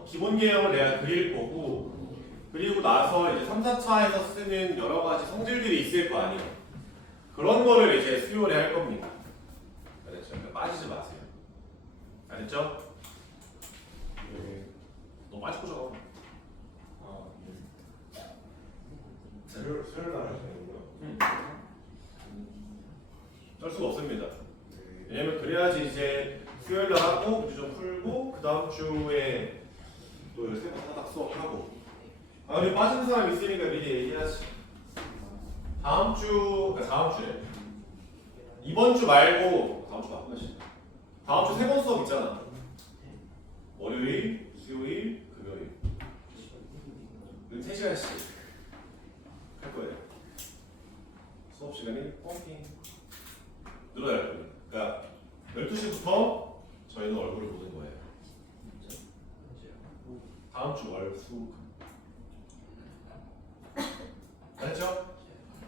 기본 개형을 내가 그릴 거고 그리고 나서 이제 3, 4차에서 쓰는 여러 가지 성질들이 있을 거 아니에요. 그런 거를 이제 수요일에 할 겁니다. 알겠죠? 그러니까 빠지지 마세요. 알겠죠? 네. 너 빠질 거잖아. 수요일 날 하시는 거고요. 짤 수가 없습니다. 왜냐면 그래야지 이제 수요일 날 하고 문제 좀 풀고 그 다음 주에 또 13번 타닥 수업하고. 우리 빠진 사람 있으니까 미리 얘기하지. 다음 주에 이번 주 말고 다음 주 바꾸지. 다음 주 3번 수업 있잖아. 월요일, 수요일, 금요일. 3시간씩 할 거예요. 수업 시간이 펌핑 늘어날 거예요. 그러니까 12시부터 저희는 얼굴을 보는 거예요. 다음 주 월, 수, 알았죠?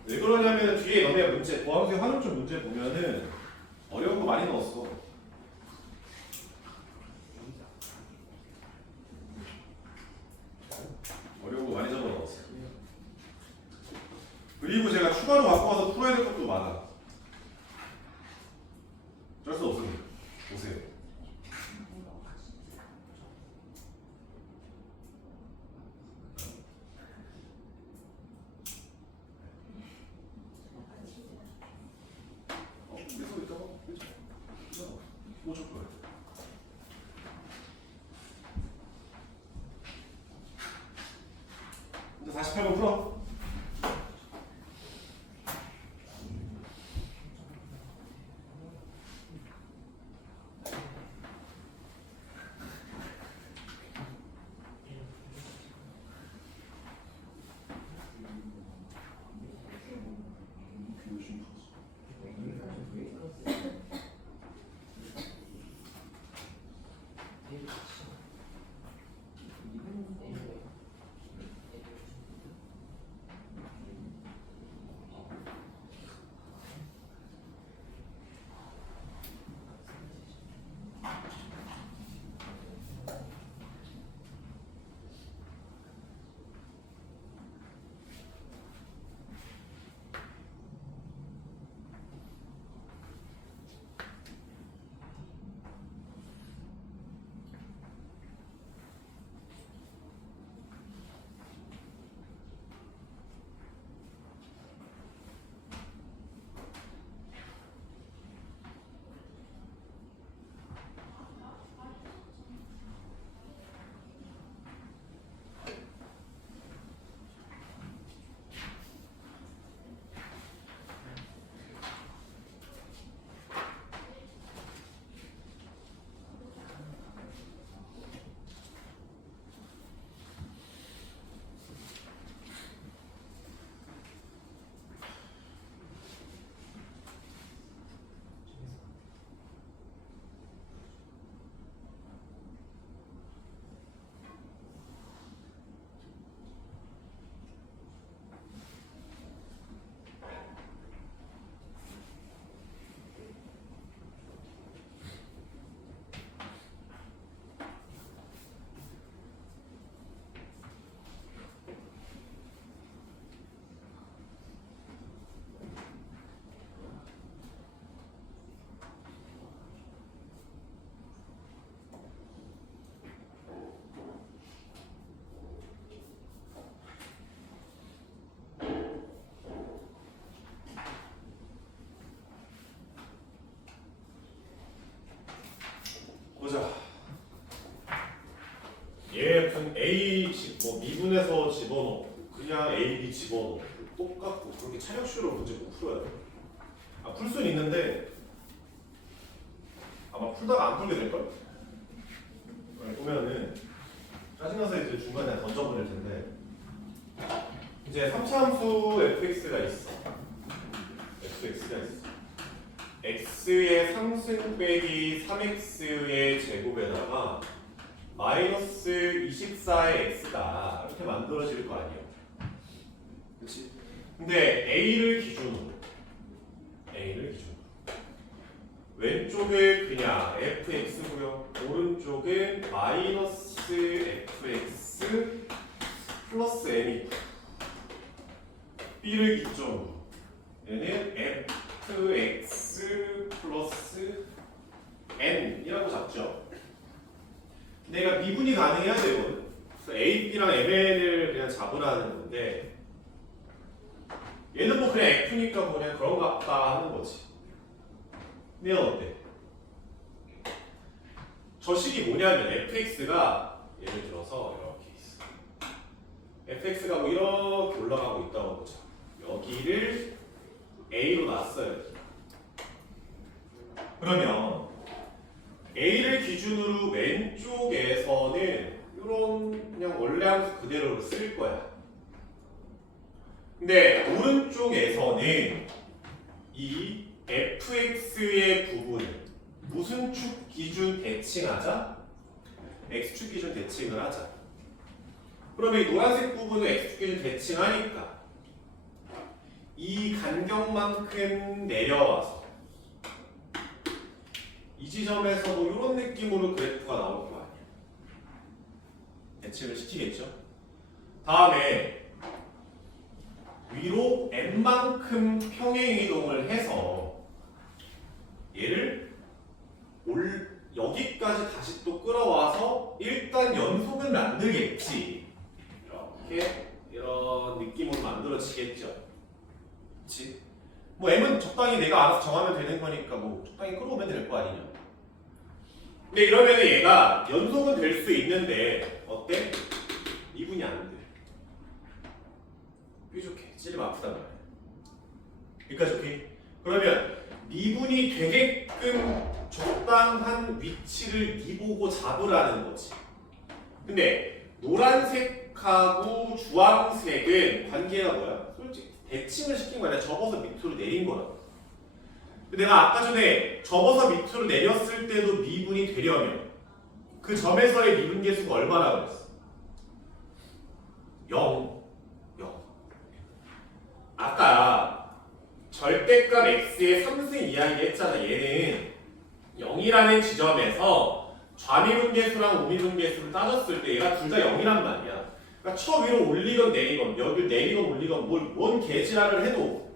왜 그러냐면 뒤에 너네 문제, 보항수의 활용점 문제 보면은 어려운 거 많이 넣었어. 어려운 거 많이 적어넣었어. 그리고 제가 추가로 갖고 와서 풀어야 될 것도 많아. 어쩔 수 없습니다. 보세요. 계속 있다가 A 뭐 미분해서 집어넣고 그냥 A, B 집어넣고 똑같고 그렇게 차력식으로 문제 못 풀어요. 풀 수는 있는데 아마 풀다가 안 풀게 될걸? 보면은 짜증나서 이제 중간에 던져버릴 텐데 이제 3차 함수 fx가 있어. fx가 있어. x의 3승 빼기 3x의 제곱에다가 마이너스 24의 x다 이렇게 만들어질 거 아니에요. 그렇지? 근데 a를 기준으로 왼쪽은 그냥 fx고요. 오른쪽은 마이너스 fx 플러스 m이고 b를 기점으로 얘는 fx 플러스 n이라고 잡죠. 내가 미분이 가능해야 되거든. 그래서 a, b랑 mn을 그냥 잡으라는 건데 얘는 뭐 그냥 f니까 뭐 그냥 그런 거 같다 하는 거지. 근데 어때? 저 식이 뭐냐면 fx가 예를 들어서 이렇게 있어. fx가 뭐 이렇게 올라가고 있다고 보자. 여기를 a로 놨어요. 그러면 a를 기준으로 왼쪽에서는 이런 그냥 원래 함수 그대로 쓸 거야. 근데 오른쪽에서는 이 fx의 부분을 무슨 축 기준 대칭하자? x축 기준 대칭을 하자. 그러면 이 노란색 부분을 x축 기준 대칭하니까 이 간격만큼 내려와서 이 지점에서도 이런 느낌으로 그래프가 나올 거 아니야. 대칭을 시키겠죠. 다음에 위로 n만큼 평행 이동을 해서 얘를 여기까지 다시 또 끌어와서 일단 연속을 만들겠지. 이렇게 이런 느낌으로 만들어지겠죠. 그치? 뭐 m은 적당히 내가 알아서 정하면 되는 거니까 뭐 적당히 끌어오면 될 거 아니냐. 근데 이러면 얘가 연속은 될 수 있는데 어때? 미분이 안 돼. 뾰족해. 찌르면 아프단 말이야. 여기까지 오케이? 그러면 미분이 되게끔 적당한 위치를 미보고 잡으라는 거지. 근데 노란색하고 주황색은 관계가 뭐야? 솔직히 대칭을 시킨 거야. 내가 접어서 밑으로 내린 거야. 근데 내가 아까 전에 접어서 밑으로 내렸을 때도 미분이 되려면 그 점에서의 미분 계수가 얼마나 그랬어? 0. 아까 절대값 x의 3승 이하이게 했잖아. 얘는 0이라는 지점에서 좌미분계수랑 우미분계수를 따졌을 때 얘가 둘 다 0이란 말이야. 그러니까 저 위로 올리건 내리건 여기를 내리건 올리건 뭔 개지랄을 해도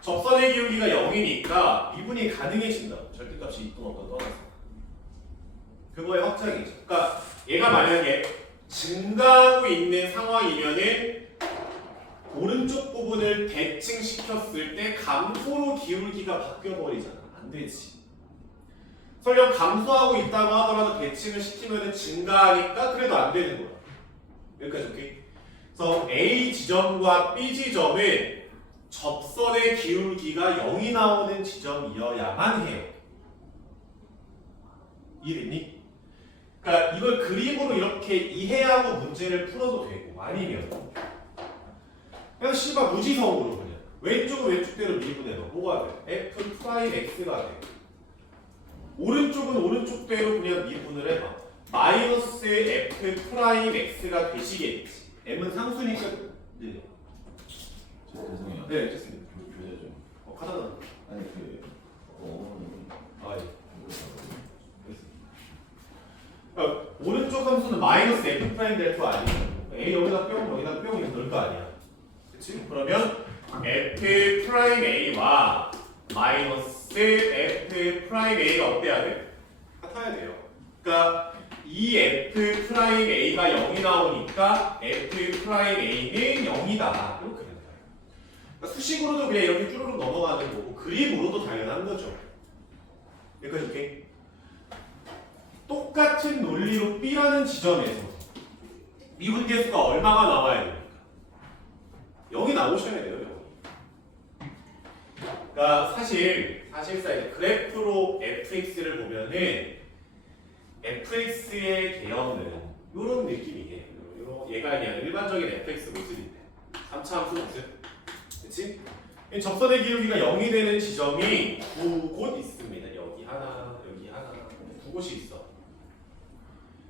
접선의 기울기가 0이니까 미분이 가능해진다. 절대값이 있건 없건 떠나서. 그거의 확장이죠. 그러니까 얘가 만약에 증가하고 있는 상황이면은 오른쪽 부분을 대칭시켰을 때 감소로 기울기가 바뀌어버리잖아. 안 되지. 설령 감소하고 있다고 하더라도 대칭을 시키면 증가하니까 그래도 안 되는 거야. 여기까지 오케이? 그래서 A 지점과 B 지점은 접선의 기울기가 0이 나오는 지점이어야만 해요. 이해됐니? 그러니까 이걸 그림으로 이렇게 이해하고 문제를 풀어도 되고 아니면 그냥 씨발 무지성으로 그냥 왼쪽은 왼쪽대로 미분해봐. 뭐가 돼? f 프라임 x가 돼. 오른쪽은 오른쪽대로 그냥 미분을 해봐. 마이너스 f 프라임 x가 되시겠지. m은 상수니까. 네. 죄송해요. 네, 됐습니다. 교재 좀. 카드는. 아니 아 예. 그러니까 오른쪽 함수는 마이너스 f 프라임 될 거 아니야. a 여기다 뿅 여기다 뿅 이렇게 넣을 거 아니야. 그치? 그러면 f 프라임 a와 마이너스 f 프라임 a가 어때야 돼? 같아야 돼요. 그러니까 이 f 프라임 a가 0이 나오니까 f 프라임 a는 0이다. 이렇게 된다. 그러니까 수식으로도 그냥 이렇게 쭈루룩 넘어가는 거고 그림으로도 당연한 거죠. 여기까지 오케이? 똑같은 논리로 B라는 지점에서 미분계수가 얼마가 나와야 됩니까? 0이 나오셔야 돼요. 0이. 그러니까 사실상 이제 그래프로 fx를 보면은 fx의 개형은 이런 느낌이에요. 얘가 그냥 일반적인 fx 모습인데 3차 함수 모습. 그치? 접선의 기울기가 0이 되는 지점이 9곳 있습니다. 여기 하나, 여기 하나, 9곳이 있어.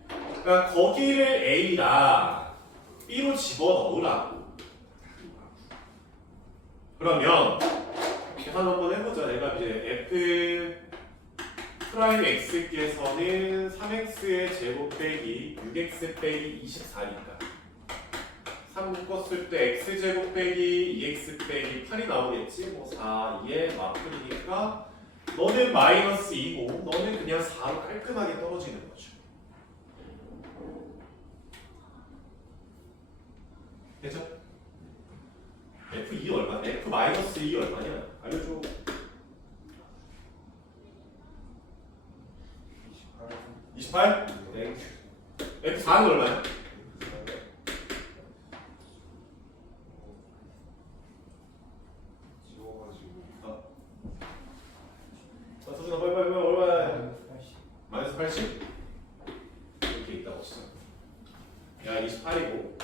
그러니까 거기를 A랑 B로 집어넣으라고. 그러면 계산 한번 해보자. 내가 이제 f 프라임 x께서는 3x의 제곱 빼기 6x 빼기 24니까 3 묶었을 때 x제곱 빼기 2x 빼기 8이 나오겠지. 뭐 4, 2에 마플이니까 너는 마이너스 2고 너는 그냥 4로 깔끔하게 떨어지는 거죠. 됐죠? F2 얼마? F 마이너스 2 얼마냐? 알려줘. 28? 네. F4는 얼마야? 서준아 빨리 얼마야? 마이너스 80? 이렇게 있다고 치자. 얘가 28이고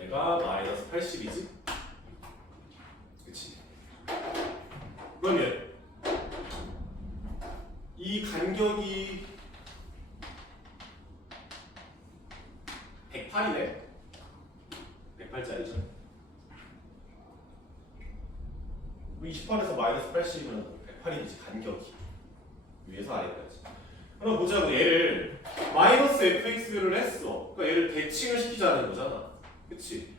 얘가 마이너스 80이지? 그치? 그러면 이 간격이 108이네? 108짜리죠? 28에서 마이너스 80이면 108이지 간격이 위에서 아래까지. 그럼 보자고. 얘를 마이너스 fx를 했어. 그러니까 얘를 대칭을 시키자는 거잖아. 그치?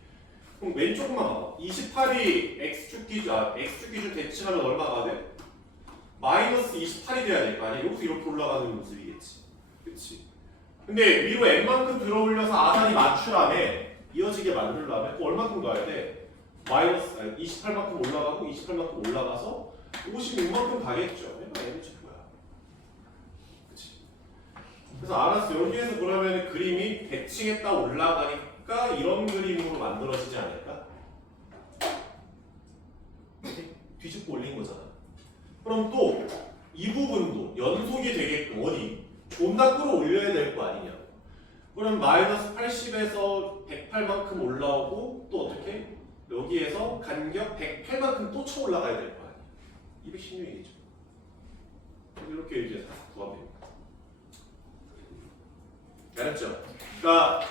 그럼 왼쪽만 봐봐. 28이 x축 기준 대칭하면 얼마가 돼? 마이너스 28이 돼야 될 거 아니야? 여기서 이렇게 올라가는 모습이겠지. 그치? 근데 위로 n만큼 들어 올려서 아산이 맞추라며 이어지게 만들려면 또 얼마큼 가야 돼? 마이너스 28만큼 올라가고 28만큼 올라가서 56만큼 가겠죠. 얘가 n을 거야. 그치? 그래서 알았어. 여기에서 그러면 그림이 대칭했다 올라가니까 이런 그림으로 만들어지지 않을까? 뒤집고 올린 거잖아. 그럼 또 이 부분도 연속이 되게끔 어디? 존나 끌어올려야 될 거 아니냐. 그럼 마이너스 80에서 108만큼 올라오고 또 어떻게? 여기에서 간격 108만큼 또 쳐 올라가야 될 거 아니야. 216이겠죠. 이렇게 이제 구하면 됩니다. 알았죠? 그러니까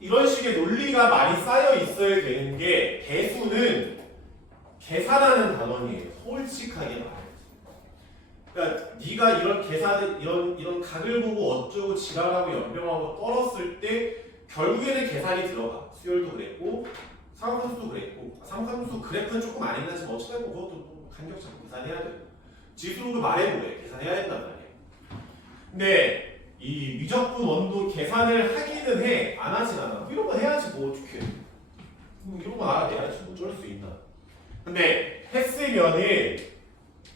이런 식의 논리가 많이 쌓여 있어야 되는 게 대수는 계산하는 단원이에요. 솔직하게 말해서. 그러니까 네가 이런 계산을 이런 각을 보고 어쩌고 지랄하고 연병하고 떨었을 때 결국에는 계산이 들어가. 수열도 그랬고 상함수 그랬고 상함수 그래프는 조금 아니긴 하지만 어쨌든 그것도 또 간격 잡고 계산해야 돼요. 지수로 말해보래. 계산해야 된단 말이에요. 근데 이 미적분 원도 계산을 하기는 해. 안 하진 않아. 이런 거 해야지 뭐 어떡해. 이런 거 알아내야지 뭐 어쩔 수 있나. 근데 했으면은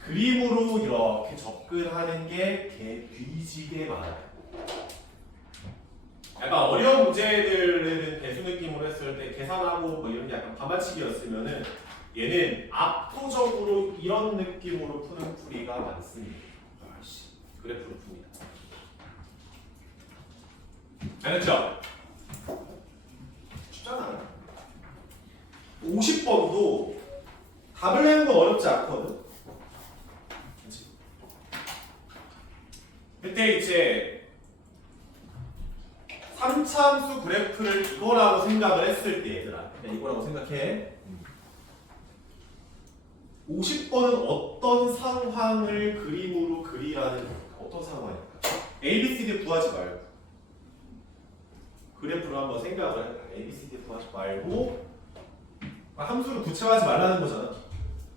그림으로 이렇게 접근하는 게 뒤지게 많아요. 약간 어려운 문제들은 배수 느낌으로 했을 때 계산하고 뭐 이런 게 약간 받아치기였으면은 얘는 압도적으로 이런 느낌으로 푸는 풀이가 많습니다. 아씨, 그래프로 풉니다. 알았죠? 쉽잖아. 50번도 답을 내는 건 어렵지 않거든. 그치? 그때 이제 3차함수 그래프를 이거라고 생각을 했을 때 얘들아 이거라고 생각해. 50번은 어떤 상황을 그림으로 그리라는 어떤 상황일까? A, B, C, D 구하지 말고 그래프로 한번 생각을 해봐. A, B, C, D 구하지 말고 함수를 구체화하지 말라는 거잖아.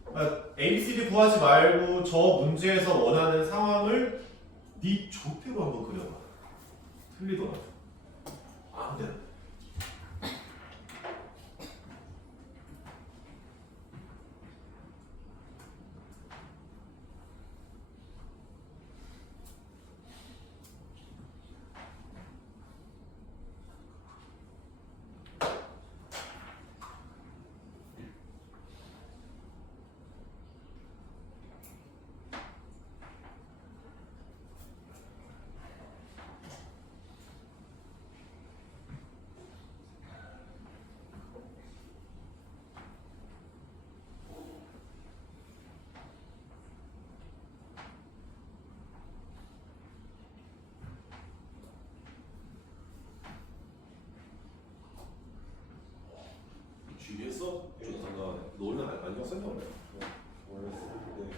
그러니까 A, B, C, D 구하지 말고 저 문제에서 원하는 상황을 네 조태로 한번 그려봐. 틀리더라. 안 돼. 원래. 원래 쓸때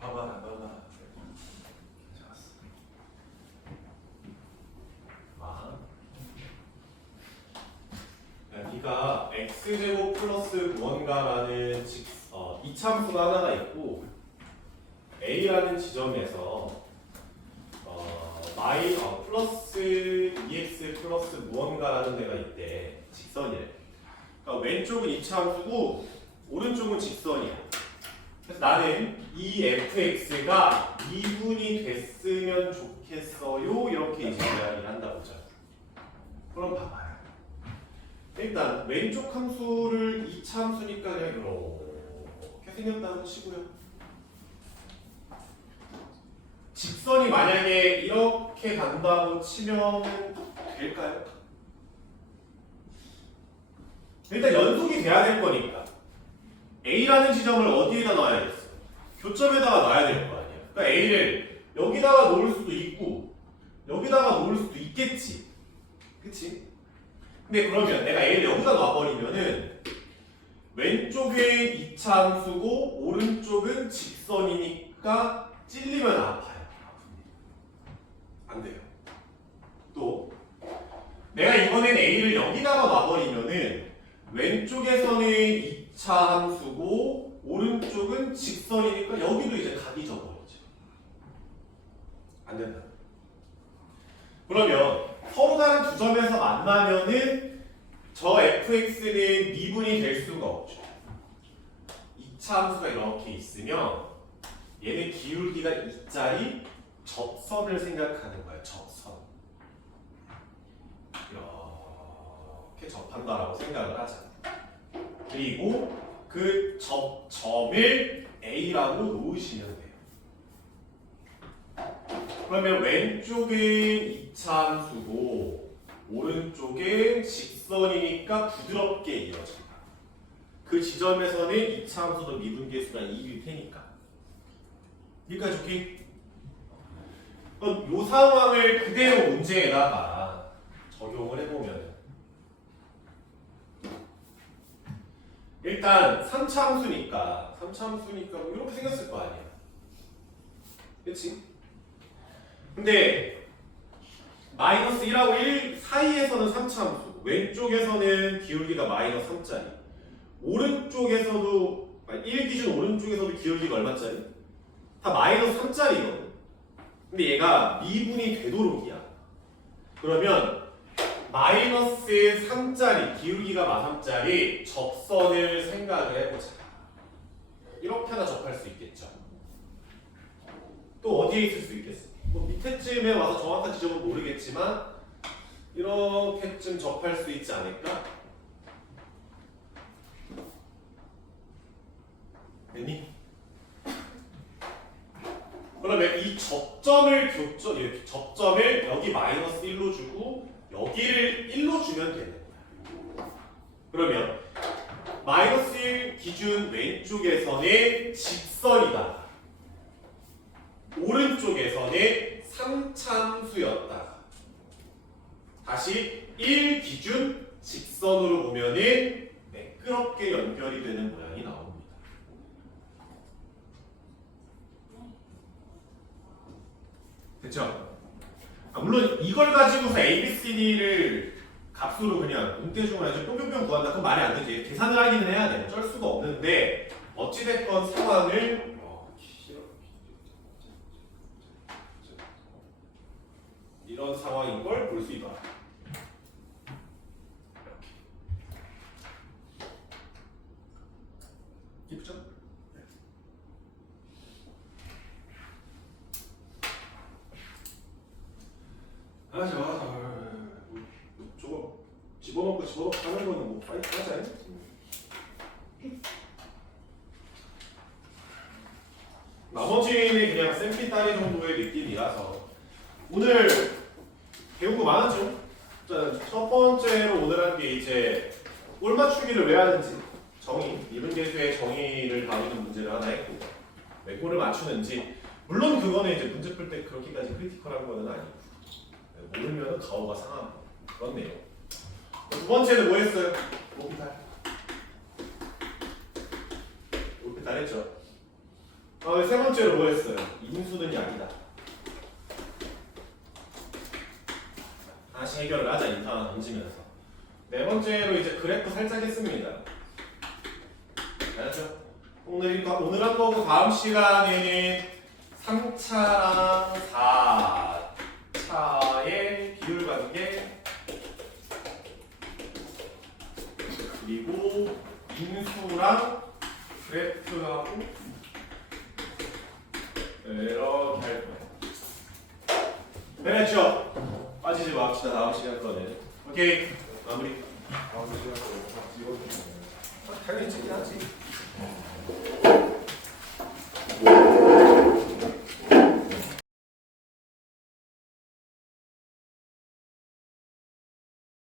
봐봐. 네가 x제곱 플러스 무언가라는 이참수가 하나가 있고 a라는 지점에서 플러스 2x 플러스 무언가라는 데가 있대. 직선이래. 그러니까 왼쪽은 이차함수고 오른쪽은 직선이야. 그래서 나는 이 fx가 2분이 됐으면 좋겠어요. 이렇게 이제 이야기를 한다 보자. 그럼 봐봐요. 일단 왼쪽 함수를 이차 함수니까 그냥 이렇게 생겼다는 치고요. 직선이 만약에 이렇게 간다고 치면 될까요? 일단 연속이 돼야 될 거니까 A라는 지점을 어디에다 놔야겠어? 교점에다가 놔야 될 거 아니야. 그러니까 A를 여기다가 놓을 수도 있고 여기다가 놓을 수도 있겠지. 그치? 근데 그러면 내가 A를 여기다 놔버리면은 왼쪽은 2차 함수고 오른쪽은 직선이니까 찔리면 아파요. 안 돼요. 또 내가 이번엔 A를 여기다가 놔버리면은 왼쪽에서는 2차 함수고 오른쪽은 직선이니까 여기도 이제 각이 져버리죠. 안 된다. 그러면 서로 다른 두 점에서 만나면은 저 fx는 미분이 될 수가 없죠. 2차 함수가 이렇게 있으면 얘는 기울기가 2짜리 접선을 생각하는 거예요. 접선. 이렇게 접한다라고 생각을 하자. 그리고 그 접점을 A라고 놓으시면 돼요. 그러면 왼쪽은 2차 함수고 오른쪽은 직선이니까 부드럽게 이어진다. 그 지점에서는 2차 함수도 미분계수가 2일 테니까. 여기까지 오케이? 그럼 이 상황을 그대로 문제에다가 적용을 해보면 일단 3차 함수니까 뭐 이렇게 생겼을 거 아니야. 그치? 근데 마이너스 1하고 1 사이에서는 3차 함수, 왼쪽에서는 기울기가 마이너스 3짜리, 오른쪽에서도 1 기준 오른쪽에서도 기울기가 얼마짜리? 다 마이너스 3짜리거든. 근데 얘가 미분이 되도록이야. 그러면 마이너스 3짜리, 기울기가 마3짜리 접선을 생각을 해보자. 이렇게 하나 접할 수 있겠죠. 또 어디에 있을 수 있겠어? 뭐 밑에쯤에 와서 정확한 지점은 모르겠지만 이렇게쯤 접할 수 있지 않을까? 됐니? 그러면 이 접점을 여기 마이너스 1로 주고 여기를 1로 주면 되는 거야. 그러면 마이너스 1 기준 왼쪽에서는 직선이다. 오른쪽에서는 3참수였다. 다시 1 기준 직선으로 보면은 매끄럽게 연결이 되는 모양이 나옵니다. 됐죠? 물론 이걸 가지고서 ABCD를 값으로 그냥 문대중을 해서 뿅뿅뿅 구한다. 그건 말이 안 되지. 계산을 하기는 해야 돼. 어쩔 수가 없는데 어찌됐건 상황을 이런 상황인 걸 볼 수 있다. 이쁘죠? 맞아. 저거 집어넣고 하는 거는 뭐 파이트 하자. 나머지는 그냥 쌤피 따리 정도의 느낌이라서 오늘 배운 거 많았죠? 자, 첫 번째로 오늘 한 게 이제 꼴 맞추기를 왜 하는지 정의, 이분계수의 정의를 다루는 문제를 하나 했고 왜 꼴을 맞추는지 물론 그거는 이제 문제 풀 때 그렇게까지 크리티컬한 거는 아니고 모르면 가오가 상한 그런 내용. 두 번째는 뭐 했어요? 오피탈. 오피탈 했죠. 세 번째로 뭐 했어요? 인수는 약이다. 다시 해결을 하자. 인터 하나 던지면서. 네 번째로 이제 그래프 살짝 했습니다. 알았죠? 오늘 한 거고 다음 시간에는 3차랑 4차의 비율 관계 그리고 인수랑 그래프하고 이렇게 할 거예요. 됐죠? 빠지지 맙시다. 다음 시간 거는. 오케이. 마무리. 다음 시간에 영상 찍어주시면 당연히 찍긴 하지.